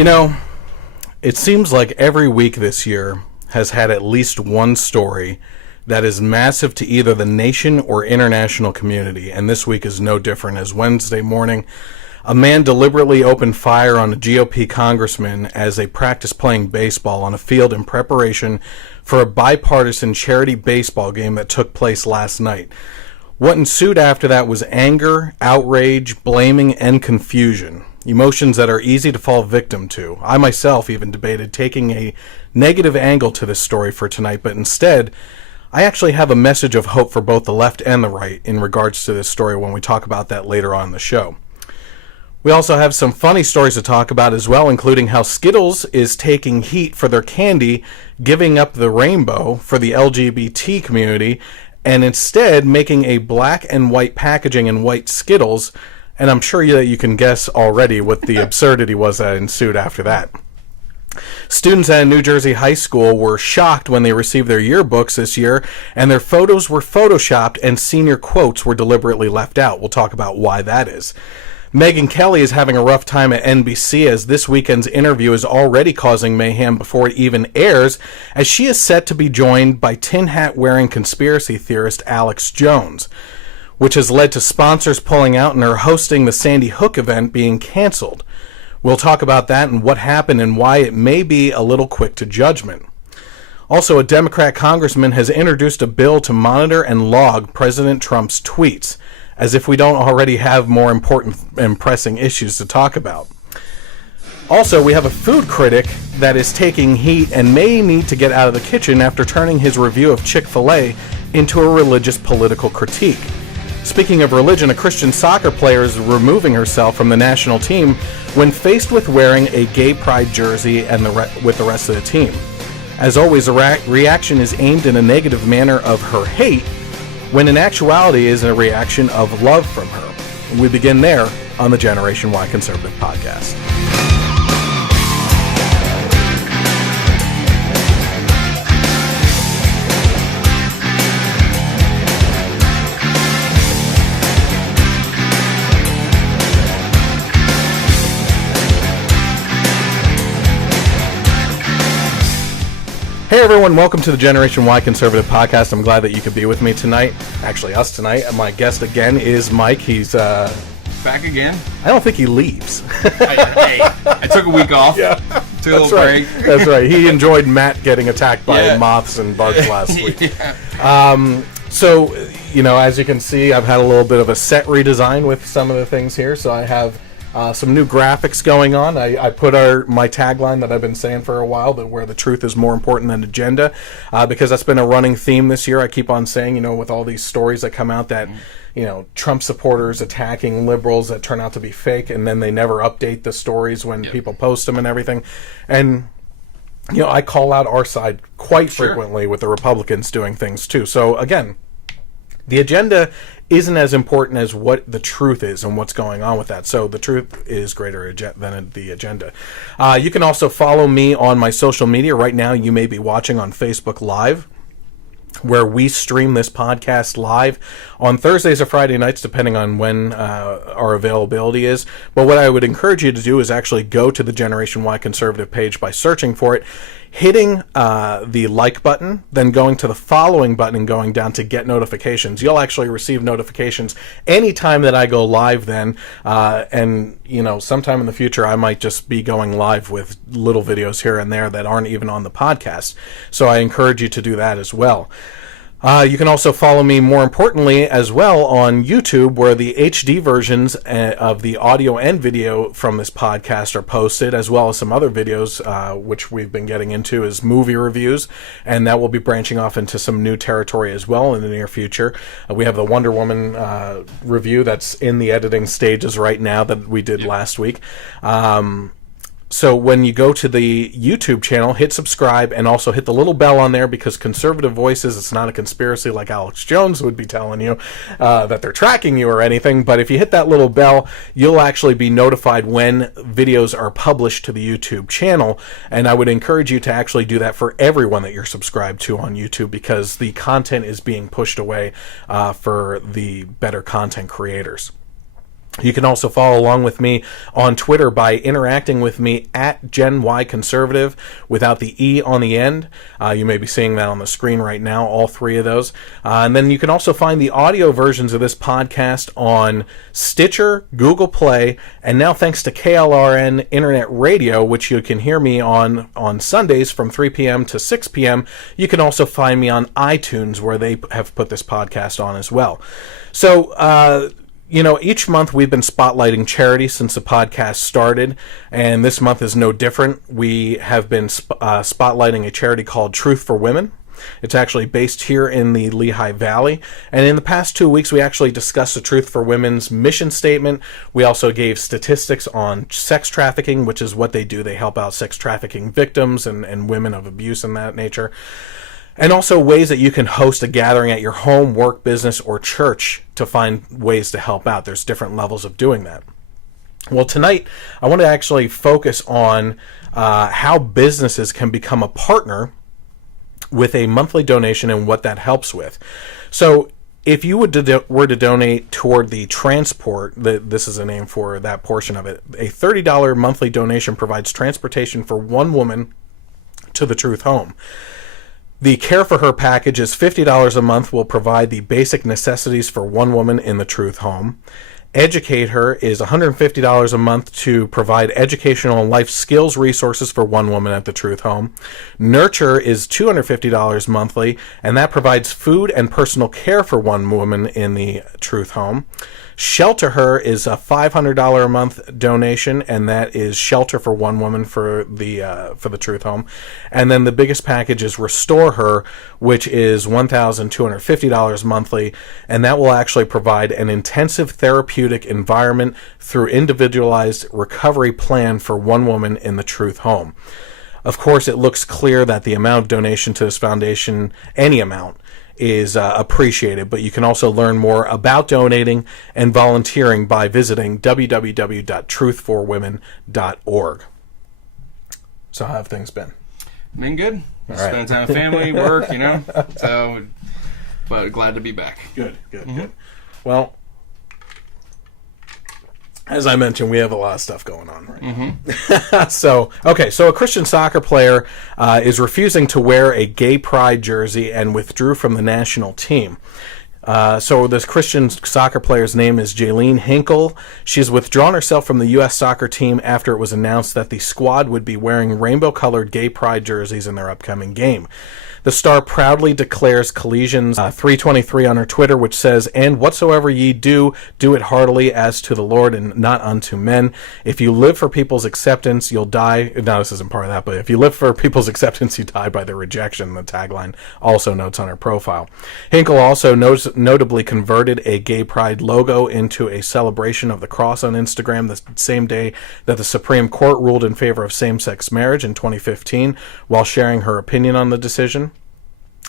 You know, it seems like every week this year has had at least one story that is massive to either the nation or international community, and this week is no different, as Wednesday morning, a man deliberately opened fire on a GOP congressman as they practiced playing baseball on a field in preparation for a bipartisan charity baseball game that took place last night. What ensued after that was anger, outrage, blaming, and confusion. Emotions that are easy to fall victim to. I myself even debated taking a negative angle to this story for tonight, but instead, I actually have a message of hope for both the left and the right in regards to this story when we talk about that later on in the show. We also have some funny stories to talk about as well, including how Skittles is taking heat for their candy, giving up the rainbow for the LGBT community, and instead making a black and white packaging and white Skittles. And I'm sure that you can guess already what the absurdity was that ensued after that. Students at a New Jersey high school were shocked when they received their yearbooks this year, and their photos were photoshopped and senior quotes were deliberately left out. We'll talk about why that is. Megyn Kelly is having a rough time at NBC as this weekend's interview is already causing mayhem before it even airs, as she is set to be joined by tin hat wearing conspiracy theorist Alex Jones, which has led to sponsors pulling out and her hosting the Sandy Hook event being canceled. We'll talk about that and what happened and why it may be a little quick to judgment. Also, a Democrat congressman has introduced a bill to monitor and log President Trump's tweets, as if we don't already have more important and pressing issues to talk about. Also, we have a food critic that is taking heat and may need to get out of the kitchen after turning his review of Chick-Fil-A into a religious political critique. Speaking of religion, a Christian soccer player is removing herself from the national team when faced with wearing a gay pride jersey and with the rest of the team. As always, a reaction is aimed in a negative manner of her hate, when in actuality is a reaction of love from her. We begin there on the Generation Y Conservative Podcast. Hey everyone, welcome to the Generation Y Conservative Podcast. I'm glad that you could be with me tonight. Actually, us tonight. My guest again is Mike. He's back again. I don't think he leaves. I took a week off. Yeah, took a little break. That's right. He enjoyed Matt getting attacked by moths and bugs last week. So, you know, as you can see, I've had a little bit of a set redesign with some of the things here. So I have some new graphics going on. I put my tagline that I've been saying for a while, that where the truth is more important than agenda, because that's been a running theme this year. I keep on saying, you know, with all these stories that come out that, you know, Trump supporters attacking liberals that turn out to be fake, and then they never update the stories when people post them and everything. And, you know, I call out our side quite frequently with the Republicans doing things too. So again, the agenda isn't as important as what the truth is and what's going on with that. So the truth is greater than the agenda. You can also follow me on my social media. Right now, you may be watching on Facebook Live, where we stream this podcast live on Thursdays or Friday nights, depending on when our availability is. But what I would encourage you to do is actually go to the Generation Y Conservative page by searching for it, hitting the like button, then going to the following button and going down to get notifications. You'll actually receive notifications anytime that I go live then. And, you know, sometime in the future, I might just be going live with little videos here and there that aren't even on the podcast. So I encourage you to do that as well. You can also follow me, more importantly, as well on YouTube, where the HD versions of the audio and video from this podcast are posted, as well as some other videos, which we've been getting into as movie reviews, and that will be branching off into some new territory as well in the near future. We have the Wonder Woman review that's in the editing stages right now that we did last week. So when you go to the YouTube channel, hit subscribe and also hit the little bell on there, because conservative voices, it's not a conspiracy like Alex Jones would be telling you that they're tracking you or anything. But if you hit that little bell, you'll actually be notified when videos are published to the YouTube channel. And I would encourage you to actually do that for everyone that you're subscribed to on YouTube, because the content is being pushed away for the better content creators. You can also follow along with me on Twitter by interacting with me at Gen Y Conservative without the E on the end. You may be seeing that on the screen right now, all three of those. And then you can also find the audio versions of this podcast on Stitcher, Google Play, and now thanks to KLRN Internet Radio, which you can hear me on Sundays from 3 p.m. to 6 p.m. You can also find me on iTunes, where they have put this podcast on as well. So, each month we've been spotlighting charity since the podcast started, and this month is no different. We have been spotlighting a charity called Truth for Women. It's actually based here in the Lehigh Valley, and in the past 2 weeks we actually discussed the Truth for Women's mission statement. We also gave statistics on sex trafficking, which is what they do. They help out sex trafficking victims and women of abuse and that nature. And also ways that you can host a gathering at your home, work, business, or church to find ways to help out. There's different levels of doing that. Well, tonight, I want to actually focus on how businesses can become a partner with a monthly donation and what that helps with. So if you were to donate toward the transport, this is a name for that portion of it, a $30 monthly donation provides transportation for one woman to the Truth home. The Care for Her package is $50 a month, will provide the basic necessities for one woman in the Truth home. Educate Her is $150 a month to provide educational and life skills resources for one woman at the Truth home. Nurture is $250 monthly, and that provides food and personal care for one woman in the Truth home. Shelter Her is a $500 a month donation, and that is shelter for one woman for the Truth home. And then the biggest package is Restore Her, which is $1,250 monthly, and that will actually provide an intensive therapeutic environment through individualized recovery plan for one woman in the Truth home. Of course, it looks clear that the amount of donation to this foundation, any amount, is appreciated, but you can also learn more about donating and volunteering by visiting www.truthforwomen.org. So how have things been? Been good. All Spend right. time with family, work, So, but glad to be back. Good. Well, as I mentioned, we have a lot of stuff going on right now. So a Christian soccer player is refusing to wear a gay pride jersey and withdrew from the national team. So this Christian soccer player's name is Jaelene Hinkle. She's withdrawn herself from the U.S. soccer team after it was announced that the squad would be wearing rainbow-colored gay pride jerseys in their upcoming game. The star proudly declares Colossians 3:23 on her Twitter, which says, "And whatsoever ye do, do it heartily as to the Lord and not unto men. If you live for people's acceptance, you'll die." No, this isn't part of that, but if you live for people's acceptance, you die by their rejection. The tagline also notes on her profile. Hinkle also notably converted a gay pride logo into a celebration of the cross on Instagram the same day that the Supreme Court ruled in favor of same-sex marriage in 2015, while sharing her opinion on the decision.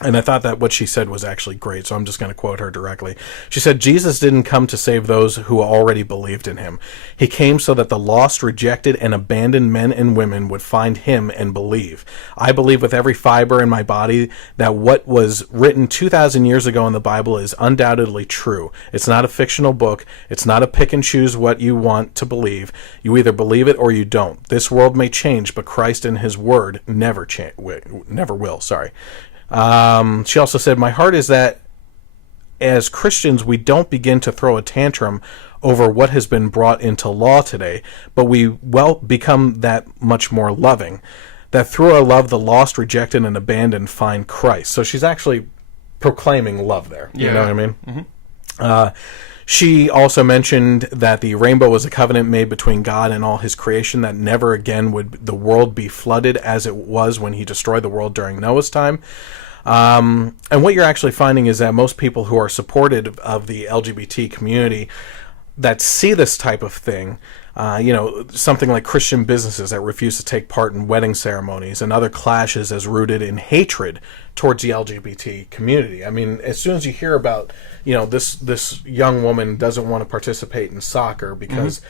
And I thought that what she said was actually great, so I'm just going to quote her directly. She said, "Jesus didn't come to save those who already believed in him. He came so that the lost, rejected, and abandoned men and women would find him and believe. I believe with every fiber in my body that what was written 2,000 years ago in the Bible is undoubtedly true. It's not a fictional book. It's not a pick and choose what you want to believe. You either believe it or you don't. This world may change, but Christ and his word never will. She also said, "My heart is that as Christians, we don't begin to throw a tantrum over what has been brought into law today, but we become that much more loving, that through our love, the lost, rejected, and abandoned find Christ." So she's actually proclaiming love there. Yeah. You know what I mean? Mm-hmm. She also mentioned that the rainbow was a covenant made between God and all his creation, that never again would the world be flooded as it was when he destroyed the world during Noah's time. And what you're actually finding is that most people who are supportive of the LGBT community that see this type of thing, something like Christian businesses that refuse to take part in wedding ceremonies and other clashes as rooted in hatred towards the LGBT community. I mean, as soon as you hear about, this young woman doesn't want to participate in soccer because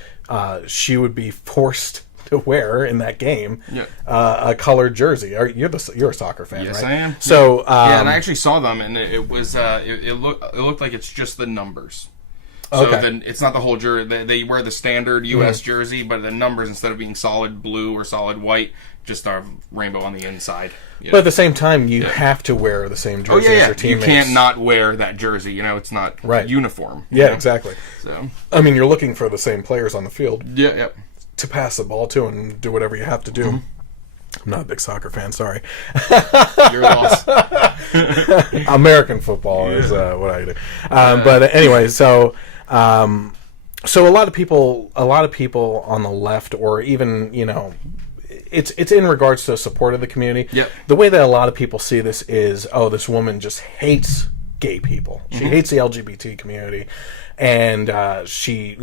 she would be forced to wear in that game a colored jersey. You're a soccer fan, yes, right? I am. So and I actually saw them, and it was it looked like it's just the numbers. So Okay. then it's not the whole jersey. They wear the standard U.S. jersey, but the numbers, instead of being solid blue or solid white, just are rainbow on the inside. But at the same time, you have to wear the same jersey as your You teammates. can't not wear that jersey. It's not uniform. Yeah, exactly. So I mean, you're looking for the same players on the field. yeah. To pass the ball to and do whatever you have to do. I'm not a big soccer fan, sorry. Your loss. American football is what I do. But anyway, so a lot of people on the left, or even it's in regards to support of the community. Yep. The way that a lot of people see this is, this woman just hates gay people. She hates the LGBT community, and she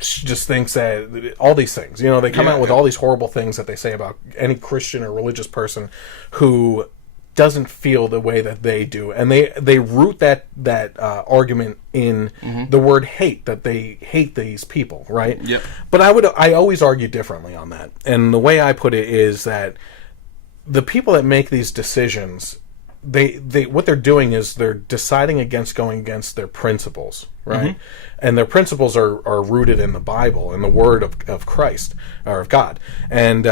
just thinks that all these things, they come out with all these horrible things that they say about any Christian or religious person who doesn't feel the way that they do, and they root that argument in the word hate, that they hate these people, right? Yep. But I always argue differently on that, and the way I put it is that the people that make these decisions, they what they're doing is they're deciding against going against their principles, right? And their principles are rooted in the Bible, in the Word of Christ, or of God. And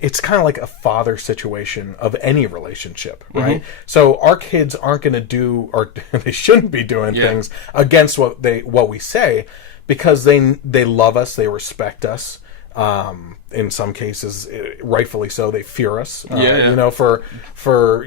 it's kind of like a father situation of any relationship, right? So our kids aren't going to do, or they shouldn't be doing things against what we say, because they love us, they respect us. In some cases, rightfully so, they fear us. For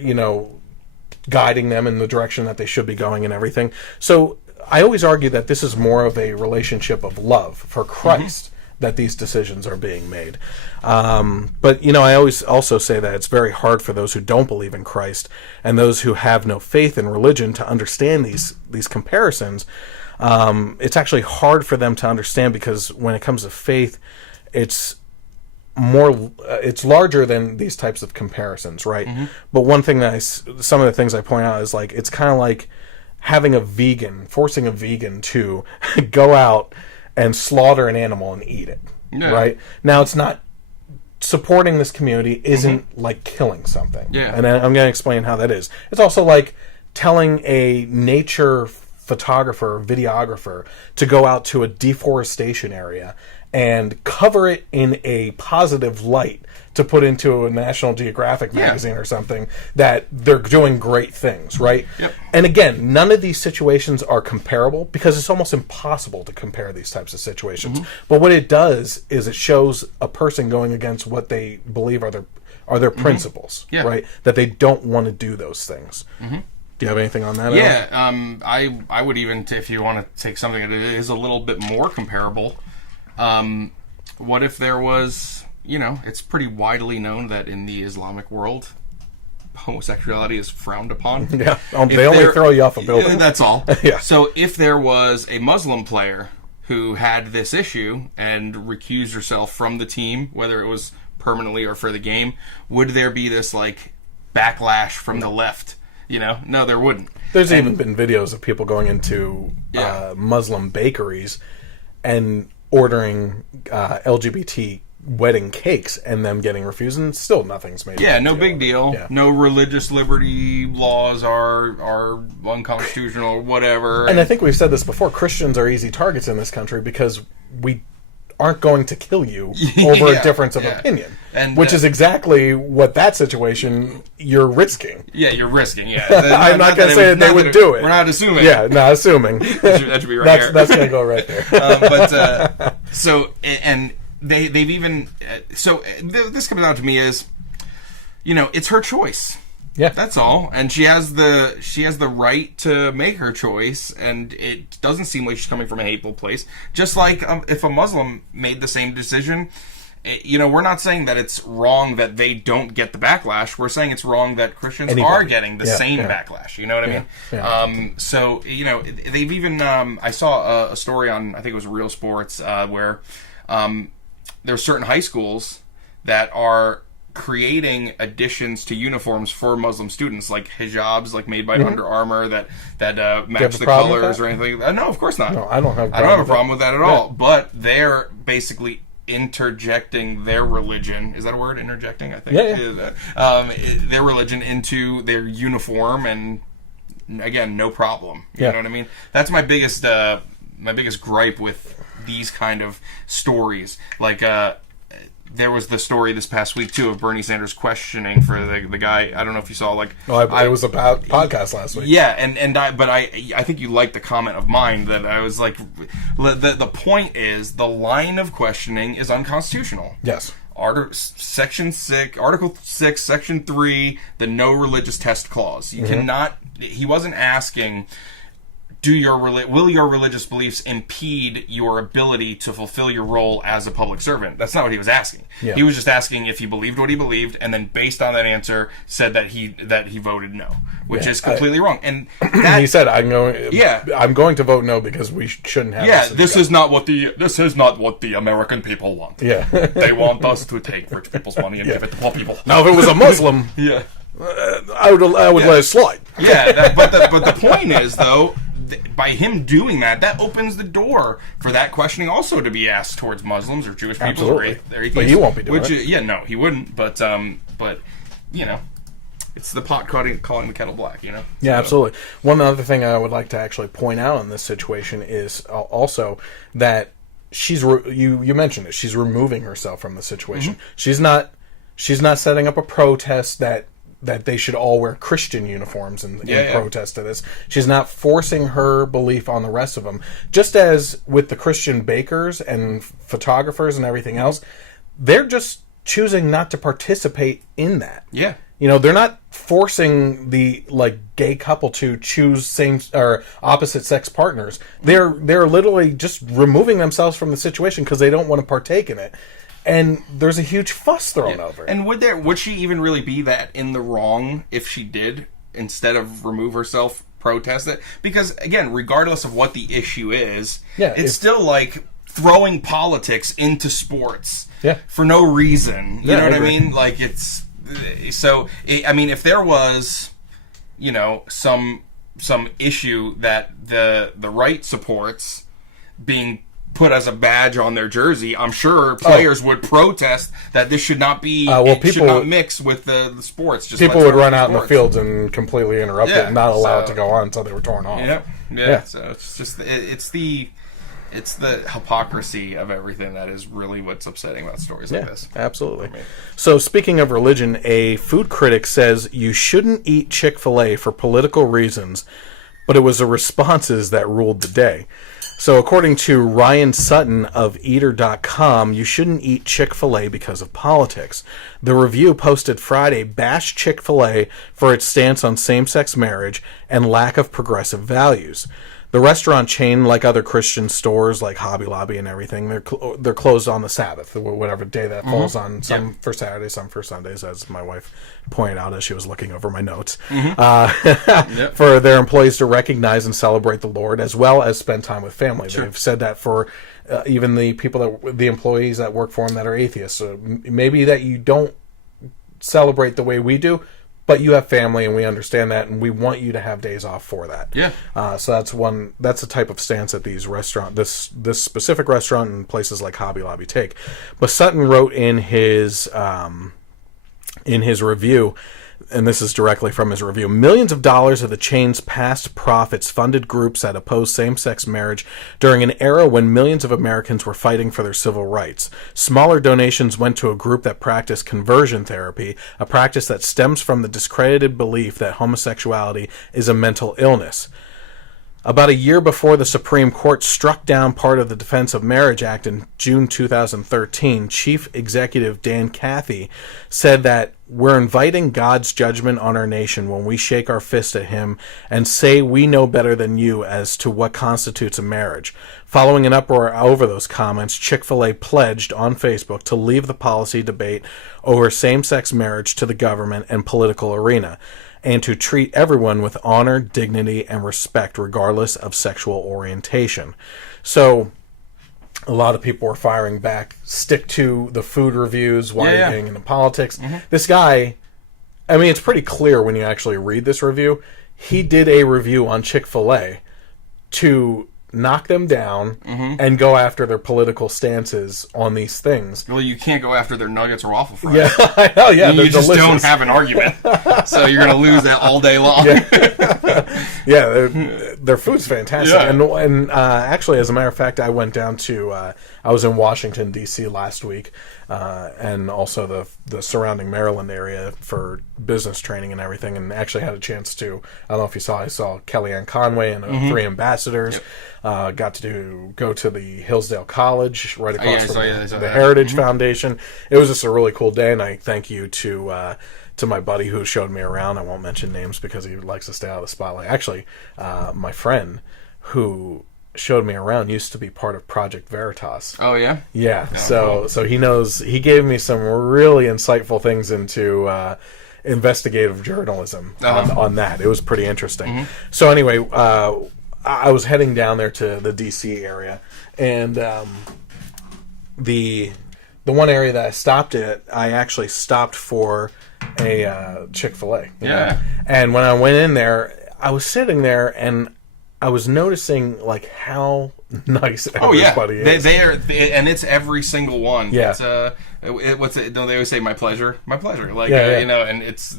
guiding them in the direction that they should be going and everything. So I always argue that this is more of a relationship of love for Christ, that these decisions are being made. But I always also say that it's very hard for those who don't believe in Christ and those who have no faith in religion to understand these comparisons. It's actually hard for them to understand, because when it comes to faith, it's larger than these types of comparisons, right? But one thing that some of the things I point out is, like, it's kind of like forcing a vegan to go out and slaughter an animal and eat it, right? Now, it's not supporting this community isn't like killing something, and I'm going to explain how that is. It's also like telling a nature photographer, videographer, to go out to a deforestation area and cover it in a positive light to put into a National Geographic magazine or something, that they're doing great things, right? Yep. And again, none of these situations are comparable, because it's almost impossible to compare these types of situations. But what it does is it shows a person going against what they believe are their principles, right? That they don't want to do those things. Do you have anything on that? I would even, if you want to take something that is a little bit more comparable, what if there was, it's pretty widely known that in the Islamic world, homosexuality is frowned upon. Yeah, they only throw you off a building. That's all. Yeah. So if there was a Muslim player who had this issue and recused herself from the team, whether it was permanently or for the game, would there be this, like, backlash from the left? No, there wouldn't. There's even been videos of people going into Muslim bakeries and ordering LGBT wedding cakes and them getting refused, and still nothing's made. Yeah, no big deal. Yeah. No religious liberty laws are unconstitutional or whatever. And I think we've said this before, Christians are easy targets in this country because we aren't going to kill you over a difference of opinion. And, which is exactly what that situation you're risking. Yeah, you're risking, I'm not going to say that they would do it. We're not assuming. Yeah, not assuming. that should be right here. That's going to go right there. They've even... this comes down to me is, it's her choice. Yeah, that's all, and she has the right to make her choice, and it doesn't seem like she's coming from a hateful place. Just like if a Muslim made the same decision, we're not saying that it's wrong that they don't get the backlash. We're saying it's wrong that Christians are getting the same backlash. You know what I mean? Yeah. So they've even I saw a story on, I think it was Real Sports, where there's certain high schools that are creating additions to uniforms for Muslim students, like hijabs, like made by Under Armour, that match the colors or anything. No, of course not. No, I don't have a problem with that at all. But they're basically interjecting their religion. Is that a word? Interjecting, I think. Yeah. Their religion into their uniform, and again, no problem. You Yeah. know what I mean? That's my biggest gripe with these kind of stories. Like, there was the story this past week too of Bernie Sanders questioning for the guy. I don't know if you saw, like, I was about podcast last week. Yeah, I think you liked the comment of mine that I was like, the point is the line of questioning is unconstitutional. Yes. Article 6, Section 3, the no religious test clause. You cannot. He wasn't asking, will your religious beliefs impede your ability to fulfill your role as a public servant? That's not what he was asking. Yeah. He was just asking if he believed what he believed, and then based on that answer, said that he voted no, which is completely wrong. And that, he said, I'm going to vote no because we shouldn't have. Yeah, this is not what the American people want. Yeah, they want us to take rich people's money and give it to poor people. Now, if it was a Muslim, yeah, I would let it slide. Yeah, but the point is, though, by him doing that, that opens the door for that questioning also to be asked towards Muslims or Jewish people. Absolutely. Or atheists, but he won't be doing it. Yeah, no, he wouldn't. But you know, it's the pot calling the kettle black. You know. Yeah, so. Absolutely. One other thing I would like to actually point out in this situation is also that you mentioned it. She's removing herself from the situation. She's not setting up a protest that they should all wear Christian uniforms in protest to this. She's not forcing her belief on the rest of them. Just as with the Christian bakers and photographers and everything else, they're just choosing not to participate in that. Yeah. You know, they're not forcing the gay couple to choose same or opposite sex partners. They're literally just removing themselves from the situation because they don't want to partake in it. And there's a huge fuss thrown over it. And would she even really be that in the wrong if she did, instead of remove herself, protest it? Because, again, regardless of what the issue is, it's still like throwing politics into sports for no reason. You know what I mean? Like, it's... So, I mean, if there was, you know, some issue that the right supports being put as a badge on their jersey, I'm sure players would protest that this should not be. Should not mix with the sports. Just people would run out in the fields and completely interrupt it and not allow it to go on until they were torn off. Yeah. So it's just it's the hypocrisy of everything that is really what's upsetting about stories like this. Absolutely. So speaking of religion, a food critic says you shouldn't eat Chick-Fil-A for political reasons, but it was the responses that ruled the day. So according to Ryan Sutton of Eater.com, you shouldn't eat Chick-fil-A because of politics. The review posted Friday bashed Chick-fil-A for its stance on same-sex marriage and lack of progressive values. The restaurant chain, like other Christian stores like Hobby Lobby and everything, they're closed on the Sabbath, whatever day that falls on. Some for Saturdays, some for Sundays, as my wife pointed out as she was looking over my notes. For their employees to recognize and celebrate the Lord, as well as spend time with family. Sure. They've said that for even the employees that work for them that are atheists. So maybe that you don't celebrate the way we do, but you have family, and we understand that, and we want you to have days off for that. Yeah. So that's a type of stance that these this specific restaurant and places like Hobby Lobby take. But Sutton wrote in his review, and this is directly from his review, millions of dollars of the chain's past profits funded groups that oppose same-sex marriage during an era when millions of Americans were fighting for their civil rights. Smaller donations went to a group that practiced conversion therapy, a practice that stems from the discredited belief that homosexuality is a mental illness. About a year before the Supreme Court struck down part of the Defense of Marriage Act in June 2013, Chief Executive Dan Cathy said that we're inviting God's judgment on our nation when we shake our fist at him and say we know better than you as to what constitutes a marriage. Following an uproar over those comments, Chick-fil-A pledged on Facebook to leave the policy debate over same-sex marriage to the government and political arena, and to treat everyone with honor, dignity, and respect regardless of sexual orientation. So a lot of people were firing back, stick to the food reviews, why are you getting into politics? This guy, I mean, it's pretty clear when you actually read this review, he did a review on Chick-fil-A to knock them down and go after their political stances on these things. Well, you can't go after their nuggets or waffle fries. Yeah, I know. Yeah, you just delicious. don't have an argument, so you're going to lose that all day long. Yeah, their food's fantastic. Yeah. And actually, as a matter of fact, I went down to I was in Washington D.C. last week, and also the surrounding Maryland area for business training and everything, and actually had a chance to. I don't know if you saw. I saw Kellyanne Conway and 3 ambassadors. Yep. Got to go to the Hillsdale College right across from the that. Heritage Foundation. It was just a really cool day, and I thank you to my buddy who showed me around. I won't mention names because he likes to stay out of the spotlight. Actually, my friend who showed me around used to be part of Project Veritas. Oh yeah? Yeah. So he knows. He gave me some really insightful things into investigative journalism on that. It was pretty interesting. So anyway, I was heading down there to the D.C. area, and the one area that I stopped at, I actually stopped for a Chick-Fil-A. Yeah. And when I went in there, I was sitting there, and I was noticing like how nice everybody is. They are, and it's every single one. Yeah. What's it? Don't they always say my pleasure? My pleasure. Like yeah. you know, and it's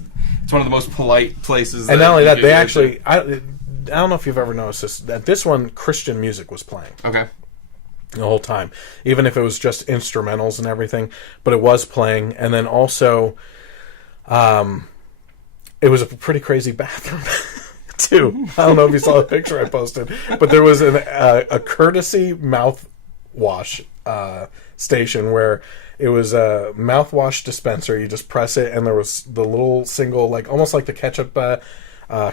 one of the most polite places. And not only that, they actually. I don't know if you've ever noticed this. That this one, Christian music was playing. Okay. The whole time, even if it was just instrumentals and everything, but it was playing. And then also, it was a pretty crazy bathroom too. I don't know if you saw the picture I posted, but there was a courtesy mouthwash station where it was a mouthwash dispenser. You just press it, and there was the little single, like almost like the ketchup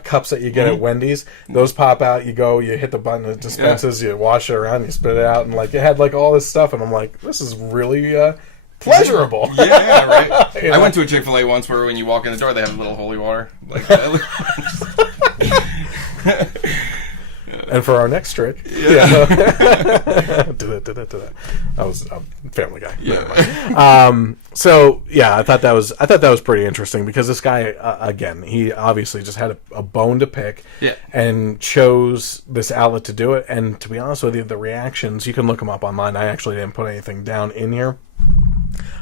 cups that you get at Wendy's. Those pop out. You go, you hit the button, it dispenses. You wash it around, you spit it out, and like it had like all this stuff. And I'm like, this is really pleasurable. Yeah, right. You know? I went to a Chick-fil-A once where when you walk in the door, they have a little holy water like And for our next trick, yeah. do that. I was a Family Guy. Yeah. So yeah, I thought that was pretty interesting because this guy, again, he obviously just had a bone to pick, and chose this outlet to do it. And to be honest with you, the reactions, you can look them up online. I actually didn't put anything down in here,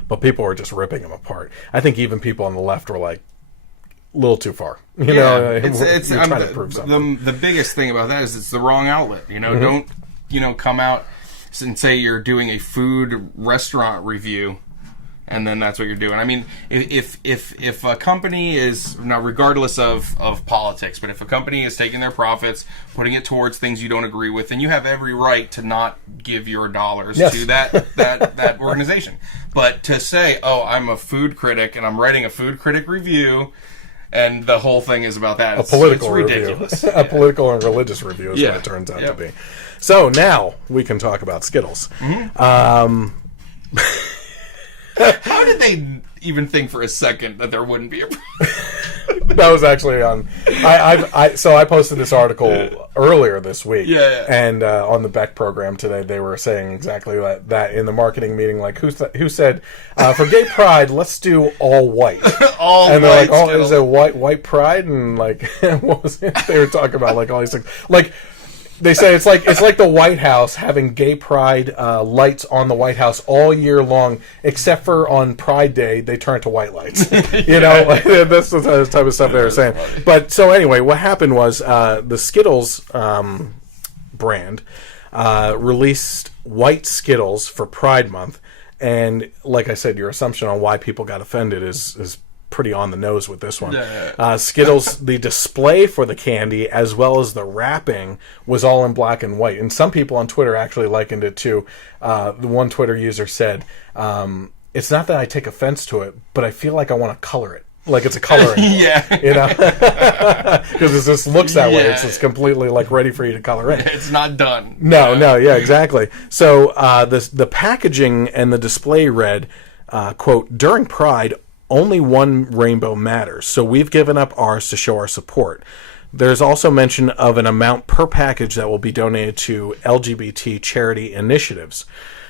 but people were just ripping him apart. I think even people on the left were like, a little too far. You know, it's you're trying to prove something. The biggest thing about that is it's the wrong outlet. You know, don't come out and say you're doing a food restaurant review, and then that's what you're doing. I mean, if a company is, now regardless of politics, but if a company is taking their profits, putting it towards things you don't agree with, then you have every right to not give your dollars to that organization. But to say, oh, I'm a food critic and I'm writing a food critic review, and the whole thing is about that. It's political ridiculous. A political and religious review is what it turns out to be. So now we can talk about Skittles. How did they even think for a second that there wouldn't be a That was actually on. So I posted this article earlier this week. And on the Beck program today, they were saying exactly that in the marketing meeting. Like, who said for Gay Pride, let's do all white. All and white. They're like, oh, is it white pride? And like, what was it? They were talking about like all these things. Like, they say it's like the White House having gay pride lights on the White House all year long, except for on Pride Day they turn to white lights. You know, like, that's the type of stuff they were saying. Funny. But so anyway, what happened was the Skittles brand released white Skittles for Pride Month, and like I said, your assumption on why people got offended is pretty on the nose with this one. Skittles, the display for the candy as well as the wrapping was all in black and white, and some people on Twitter actually likened it to the one Twitter user said, it's not that I take offense to it, but I feel like I want to color it, like it's a coloring book, you know, because it just looks that way. It's just completely like ready for you to color in. It's not done. No, exactly. So the packaging and the display read, quote, during Pride, only one rainbow matters, so we've given up ours to show our support. There's also mention of an amount per package that will be donated to LGBT charity initiatives.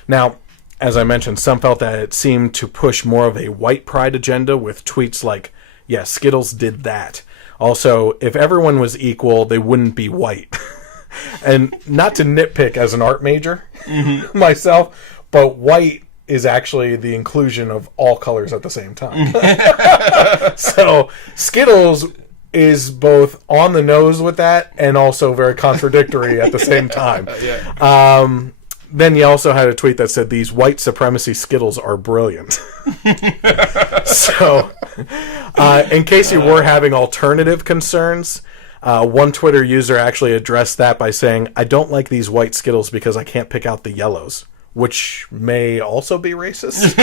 Now, as I mentioned, some felt that it seemed to push more of a white pride agenda with tweets like, yeah, Skittles did that. Also, if everyone was equal, they wouldn't be white. And not to nitpick as an art major myself, but white is actually the inclusion of all colors at the same time. So Skittles is both on the nose with that and also very contradictory at the same time. Then you also had a tweet that said, these white supremacy Skittles are brilliant. So, in case you were having alternative concerns, one Twitter user actually addressed that by saying, I don't like these white Skittles because I can't pick out the yellows, which may also be racist.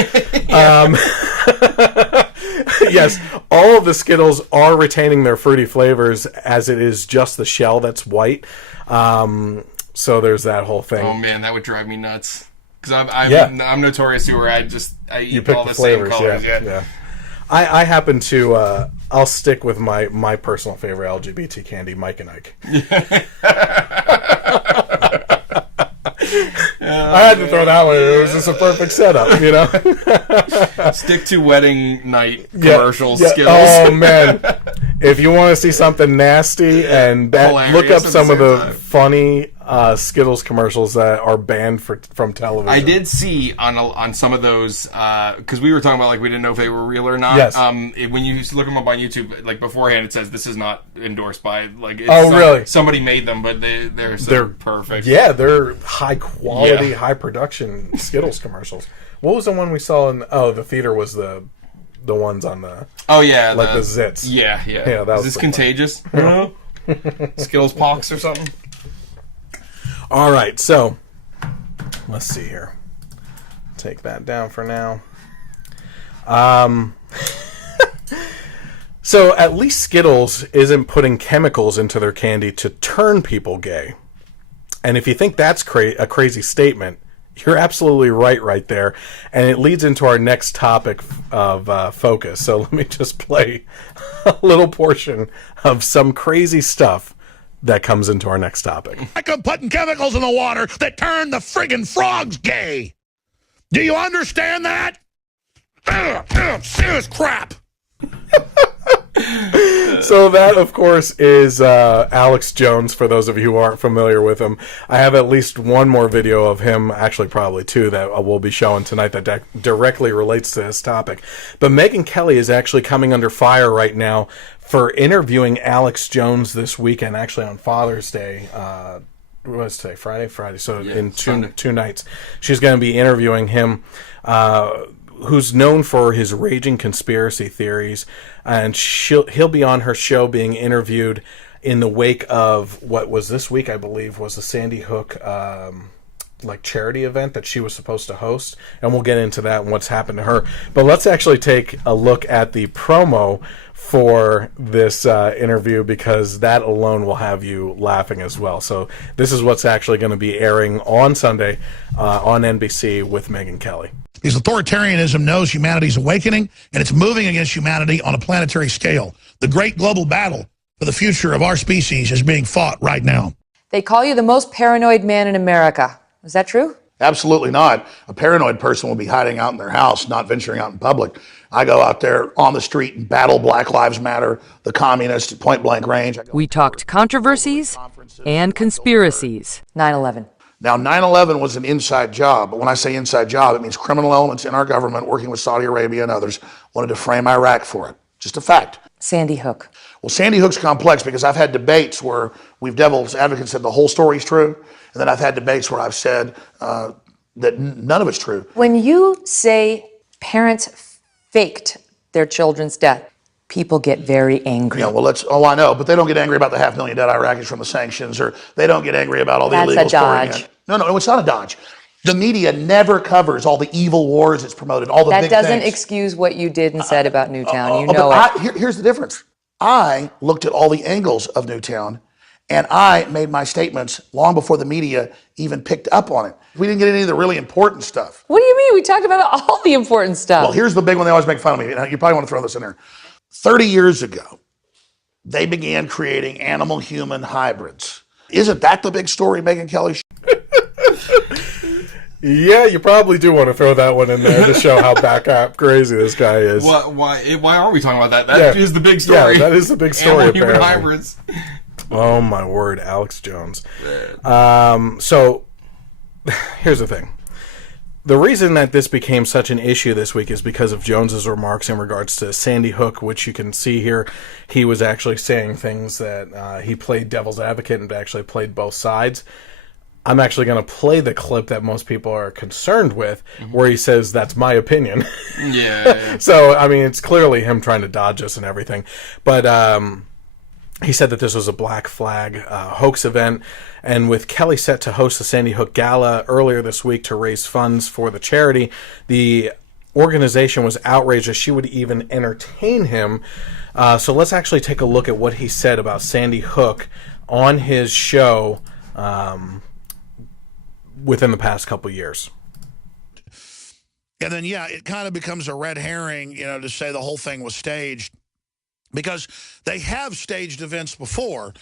Yes, all of the Skittles are retaining their fruity flavors, as it is just the shell that's white. So there's that whole thing. Oh man, that would drive me nuts. Because I'm notorious where I eat all the same colors. Yeah. I happen to I'll stick with my personal favorite LGBT candy, Mike and Ike. I had to throw that one in. It was just a perfect setup, you know? Stick to wedding night commercials, Skittles. Oh, man. If you want to see something nasty and look up some of the funny Skittles commercials that are banned from television. I did see on some of those, because we were talking about, like, we didn't know if they were real or not. Yes. When you look them up on YouTube, like, beforehand it says this is not endorsed by, like, really? Somebody made them, but they're perfect. Yeah, they're high quality, high production Skittles commercials. What was the one we saw in the theater was the ones on the the zits. Yeah. That was this contagious? Skittles pox or something? All right, so let's see here. Take that down for now. So at least Skittles isn't putting chemicals into their candy to turn people gay. And if you think that's a crazy statement, you're absolutely right there. And it leads into our next topic of focus. So let me just play a little portion of some crazy stuff that comes into our next topic. Like I'm putting chemicals in the water that turn the friggin' frogs gay. Do you understand that? Serious crap. So that, of course, is Alex Jones, for those of you who aren't familiar with him. I have at least one more video of him, actually probably two, that we'll be showing tonight that directly relates to this topic. But Megyn Kelly is actually coming under fire right now for interviewing Alex Jones this weekend, actually on Father's Day. What was today? Friday. So in two nights. She's going to be interviewing him, who's known for his raging conspiracy theories, and he'll be on her show being interviewed in the wake of what was this week, I believe, was the Sandy Hook charity event that she was supposed to host, and we'll get into that and what's happened to her. But let's actually take a look at the promo for this interview, because that alone will have you laughing as well. So this is what's actually going to be airing on Sunday on NBC with Megyn Kelly. Because authoritarianism knows humanity's awakening, and it's moving against humanity on a planetary scale. The great global battle for the future of our species is being fought right now. They call you the most paranoid man in America. Is that true? Absolutely not. A paranoid person will be hiding out in their house, not venturing out in public. I go out there on the street and battle Black Lives Matter, the communists at point blank range. We talked controversies and conspiracies. 9/11. Now, 9/11 was an inside job, but when I say inside job, it means criminal elements in our government working with Saudi Arabia and others wanted to frame Iraq for it. Just a fact. Sandy Hook. Well, Sandy Hook's complex because I've had debates where we've devil's advocate said the whole story's true, and then I've had debates where I've said that none of it's true. When you say parents faked their children's death, people get very angry. Yeah, well, I know, but they don't get angry about the 500,000 dead Iraqis from the sanctions, or they don't get angry about all the illegal storing. That's a dodge. No, it's not a dodge. The media never covers all the evil wars it's promoted, all the big things. That doesn't excuse what you did and said about Newtown. You know it. Here's the difference. I looked at all the angles of Newtown, and I made my statements long before the media even picked up on it. We didn't get any of the really important stuff. What do you mean? We talked about all the important stuff. Well, here's the big one they always make fun of me. You probably want to throw this in there. 30 years ago, they began creating animal-human hybrids. Isn't that the big story, Megyn Kelly? Yeah, you probably do want to throw that one in there to show how back crazy this guy is. Why are we talking about that? That is the big story. Yeah, that is the big story, Animal-human apparently. hybrids. Oh my word, Alex Jones. So here's the thing. The reason that this became such an issue this week is because of Jones's remarks in regards to Sandy Hook, which you can see here. He was actually saying things that he played devil's advocate and actually played both sides. I'm actually going to play the clip that most people are concerned with, where he says, that's my opinion. Yeah. So, I mean, it's clearly him trying to dodge us and everything. But he said that this was a black flag hoax event. And with Kelly set to host the Sandy Hook Gala earlier this week to raise funds for the charity, the organization was outraged that she would even entertain him. So let's actually take a look at what he said about Sandy Hook on his show within the past couple years. And then, yeah, it kind of becomes a red herring, you know, to say the whole thing was staged, because they have staged events before.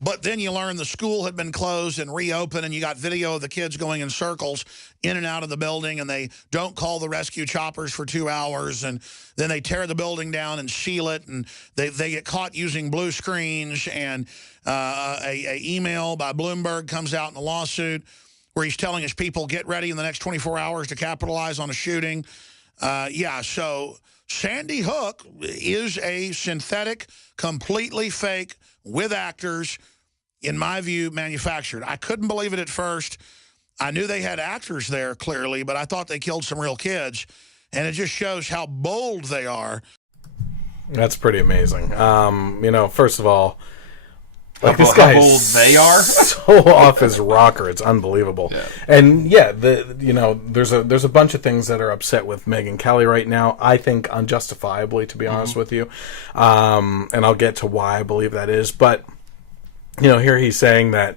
But then you learn the school had been closed and reopened, and you got video of the kids going in circles in and out of the building, and they don't call the rescue choppers for 2 hours, and then they tear the building down and seal it, and they get caught using blue screens, and a email by Bloomberg comes out in a lawsuit where he's telling his people, get ready in the next 24 hours to capitalize on a shooting. Yeah, so Sandy Hook is a synthetic, completely fake, with actors, in my view, manufactured. I couldn't believe it at first. I knew they had actors there, clearly, but I thought they killed some real kids. And it just shows how bold they are. That's pretty amazing. You know, first of all, like, How this guy bold is they are? so off his rocker. It's unbelievable. Yeah. And yeah, there's a bunch of things that are upset with Megyn Kelly right now. I think unjustifiably, to be honest with you. And I'll get to why I believe that is. But you know, here he's saying that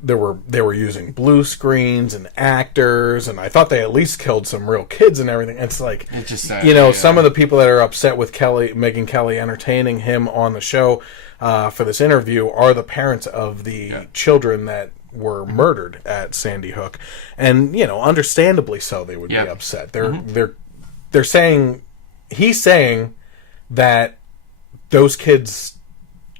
they were using blue screens and actors, and I thought they at least killed some real kids and everything. It's like, It's just you know, some of the people that are upset with Megyn Kelly entertaining him on the show for this interview are the parents of the children that were murdered at Sandy Hook, and you know, understandably so, they would be upset. They're saying, he's saying that those kids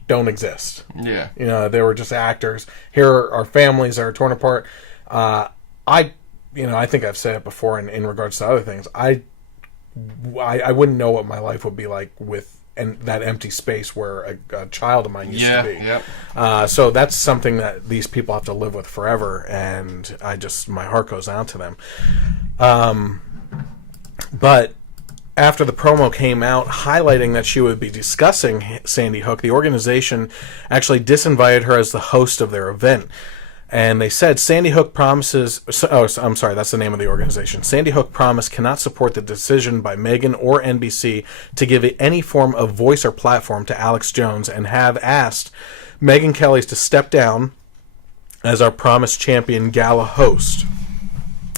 don't exist. Yeah. You know, they were just actors. Here are families that are torn apart. I think I've said it before in regards to other things. I wouldn't know what my life would be like with that empty space where a child of mine used to be. Yep. So that's something that these people have to live with forever, and my heart goes out to them. But after the promo came out highlighting that she would be discussing Sandy Hook, the organization actually disinvited her as the host of their event. And they said, Sandy Hook promises... Oh, I'm sorry, that's the name of the organization. Sandy Hook Promise cannot support the decision by Megyn or NBC to give it any form of voice or platform to Alex Jones, and have asked Megyn Kelly to step down as our Promise Champion Gala host.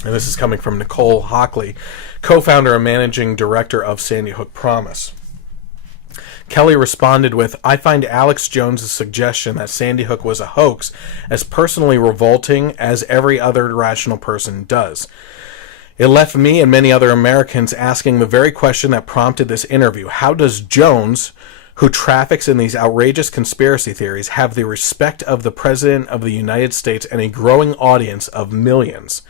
And this is coming from Nicole Hockley, co-founder and managing director of Sandy Hook Promise. Kelly responded with, I find Alex Jones' suggestion that Sandy Hook was a hoax as personally revolting as every other rational person does. It left me and many other Americans asking the very question that prompted this interview. How does Jones, who traffics in these outrageous conspiracy theories, have the respect of the President of the United States and a growing audience of millions?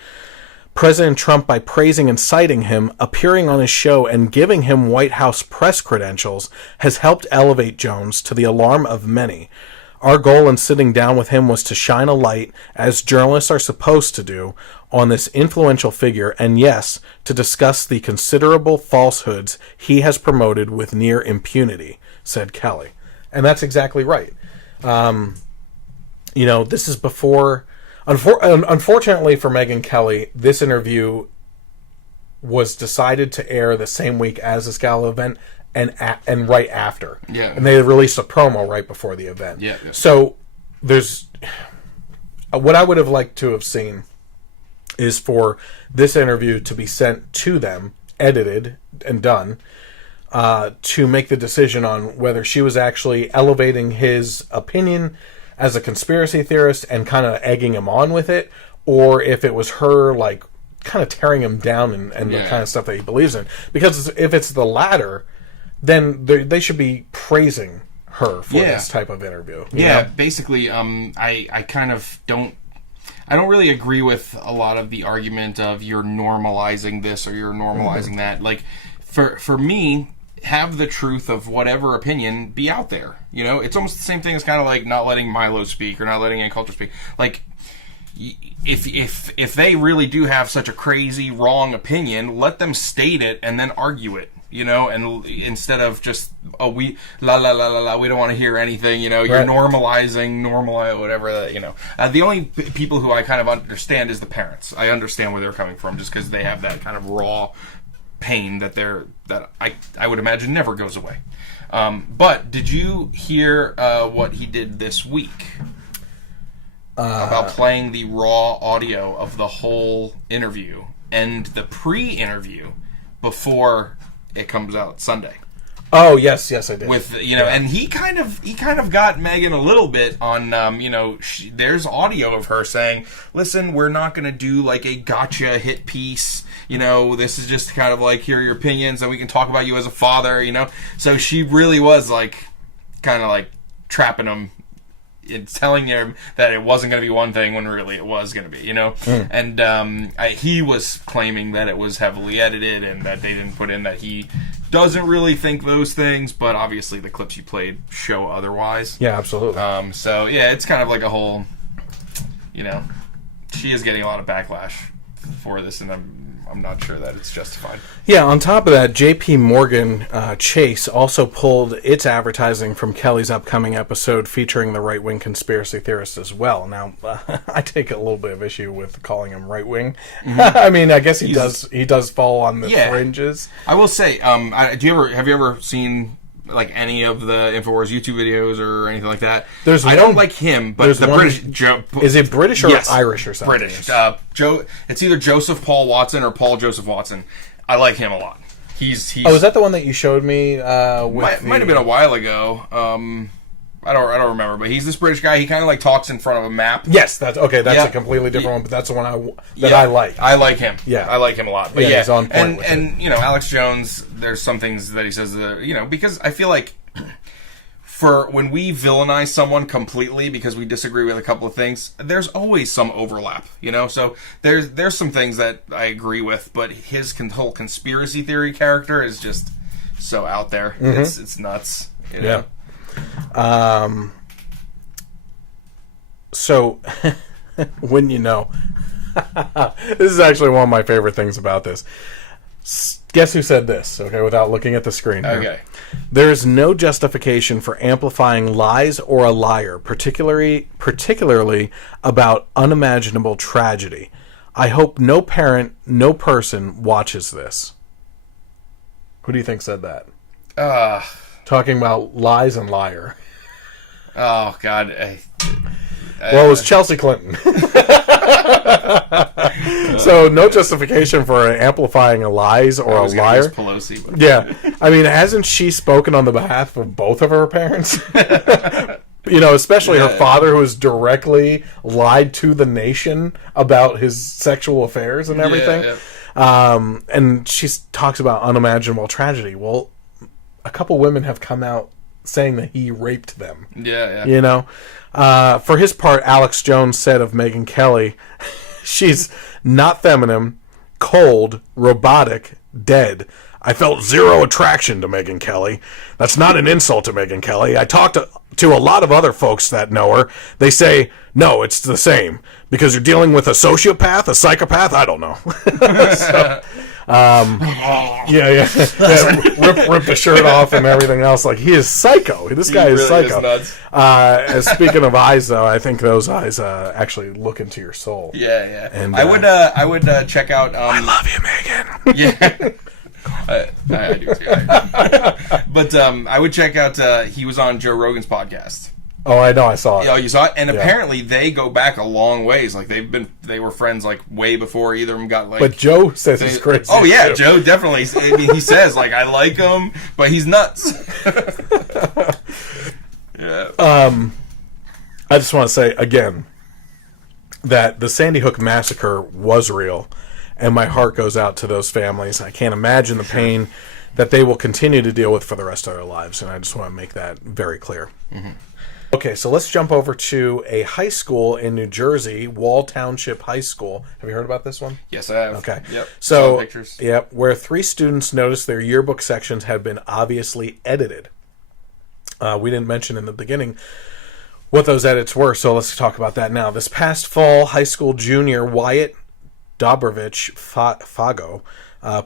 President Trump, by praising and citing him, appearing on his show, and giving him White House press credentials, has helped elevate Jones to the alarm of many. Our goal in sitting down with him was to shine a light, as journalists are supposed to do, on this influential figure, and yes, to discuss the considerable falsehoods he has promoted with near impunity, said Kelly. And that's exactly right. You know, this is before... Unfortunately for Megyn Kelly, this interview was decided to air the same week as this gala event and right after. Yeah. And they released a promo right before the event. Yeah. So there's what I would have liked to have seen is for this interview to be sent to them, edited and done, to make the decision on whether she was actually elevating his opinion as a conspiracy theorist and kind of egging him on with it, or if it was her, like, kind of tearing him down and the kind of stuff that he believes in. Because if it's the latter, then they should be praising her for this type of interview. You Yeah, know? basically, I kind of don't. I don't really agree with a lot of the argument of you're normalizing this or you're normalizing that. Like, for me, have the truth of whatever opinion be out there. You know, it's almost the same thing as kind of like not letting Milo speak or not letting any culture speak. Like, if they really do have such a crazy wrong opinion, let them state it and then argue it. You know, and instead of just, we la la la la la, we don't want to hear anything. You know, you're normalizing, whatever. You know, the only people who I kind of understand is the parents. I understand where they're coming from, just because they have that kind of raw pain that I would imagine never goes away. But did you hear what he did this week about playing the raw audio of the whole interview and the pre-interview before it comes out Sunday? Oh, yes, I did. With and he kind of got Megyn a little bit on there's audio of her saying, "Listen, we're not going to do like a gotcha hit piece. You know, this is just kind of like, here are your opinions, and we can talk about you as a father." You know, so she really was like, kind of like trapping him. It's telling him that it wasn't going to be one thing when really it was going to be, you know? And he was claiming that it was heavily edited and that they didn't put in that he doesn't really think those things, but obviously the clips you played show otherwise. Yeah, absolutely. So, yeah, it's kind of like a whole, she is getting a lot of backlash for this, and I'm not sure that it's justified. Yeah, on top of that, J.P. Morgan Chase also pulled its advertising from Kelly's upcoming episode featuring the right-wing conspiracy theorist as well. Now, I take a little bit of issue with calling him right-wing. I mean, I guess he does fall on the fringes. I will say, have you ever seen like any of the InfoWars YouTube videos or anything like that? I don't like him, but the British Joe. Is it British or Irish or something? British. Joe. It's either Joseph Paul Watson or Paul Joseph Watson. I like him a lot. He's. Oh, is that the one that you showed me? Might have been a while ago. I don't remember, but he's this British guy. He kind of like talks in front of a map. Yes, that's okay. That's a completely different one, but that's the one I like. I like him. Yeah, I like him a lot. But he's on point with and Alex Jones. There's some things that he says that because I feel like for when we villainize someone completely because we disagree with a couple of things, there's always some overlap. So there's some things that I agree with, but his whole conspiracy theory character is just so out there. Mm-hmm. It's nuts. Yeah. So, wouldn't you know, this is actually one of my favorite things about this. Guess who said this, okay, without looking at the screen here. Okay. There is no justification for amplifying lies or a liar, particularly about unimaginable tragedy. I hope no parent, no person watches this. Who do you think said that? Talking about lies and liar. Oh, God. Well, it was Chelsea Clinton. So, no justification for amplifying a lies or a liar. Pelosi, but... Yeah. I mean, hasn't she spoken on the behalf of both of her parents? Especially her father, who has directly lied to the nation about his sexual affairs and everything. Yeah. And she talks about unimaginable tragedy. Well, a couple women have come out saying that he raped them. Yeah. For his part, Alex Jones said of Megyn Kelly, she's not feminine, cold, robotic, dead. I felt zero attraction to Megyn Kelly. That's not an insult to Megyn Kelly. I talked to a lot of other folks that know her. They say, no, it's the same. Because you're dealing with a sociopath, a psychopath? I don't know. Rip the shirt off and everything else. Like, he is psycho. This guy is psycho. Is nuts. Speaking of eyes, though, I think those eyes actually look into your soul. Yeah. And I would check out. I love you, Megyn. Yeah. I do too. But I would check out. He was on Joe Rogan's podcast. Oh, I know. I saw it. Oh, you saw it? And apparently they go back a long ways. Like, they were friends, like, way before either of them got, like... But Joe says he's crazy. Oh, yeah, too. Joe definitely... I mean, he says, like, I like him, but he's nuts. Yeah. I just want to say, again, that the Sandy Hook massacre was real, and my heart goes out to those families. I can't imagine the pain that they will continue to deal with for the rest of their lives. And I just want to make that very clear. Mm-hmm. Okay, so let's jump over to a high school in New Jersey, Wall Township High School. Have you heard about this one? Yes, I have. Okay. Yep. So, saw pictures. Yep, where 3 students noticed their yearbook sections had been obviously edited. We didn't mention in the beginning what those edits were, so let's talk about that now. This past fall, high school junior Wyatt Dobrovich Fago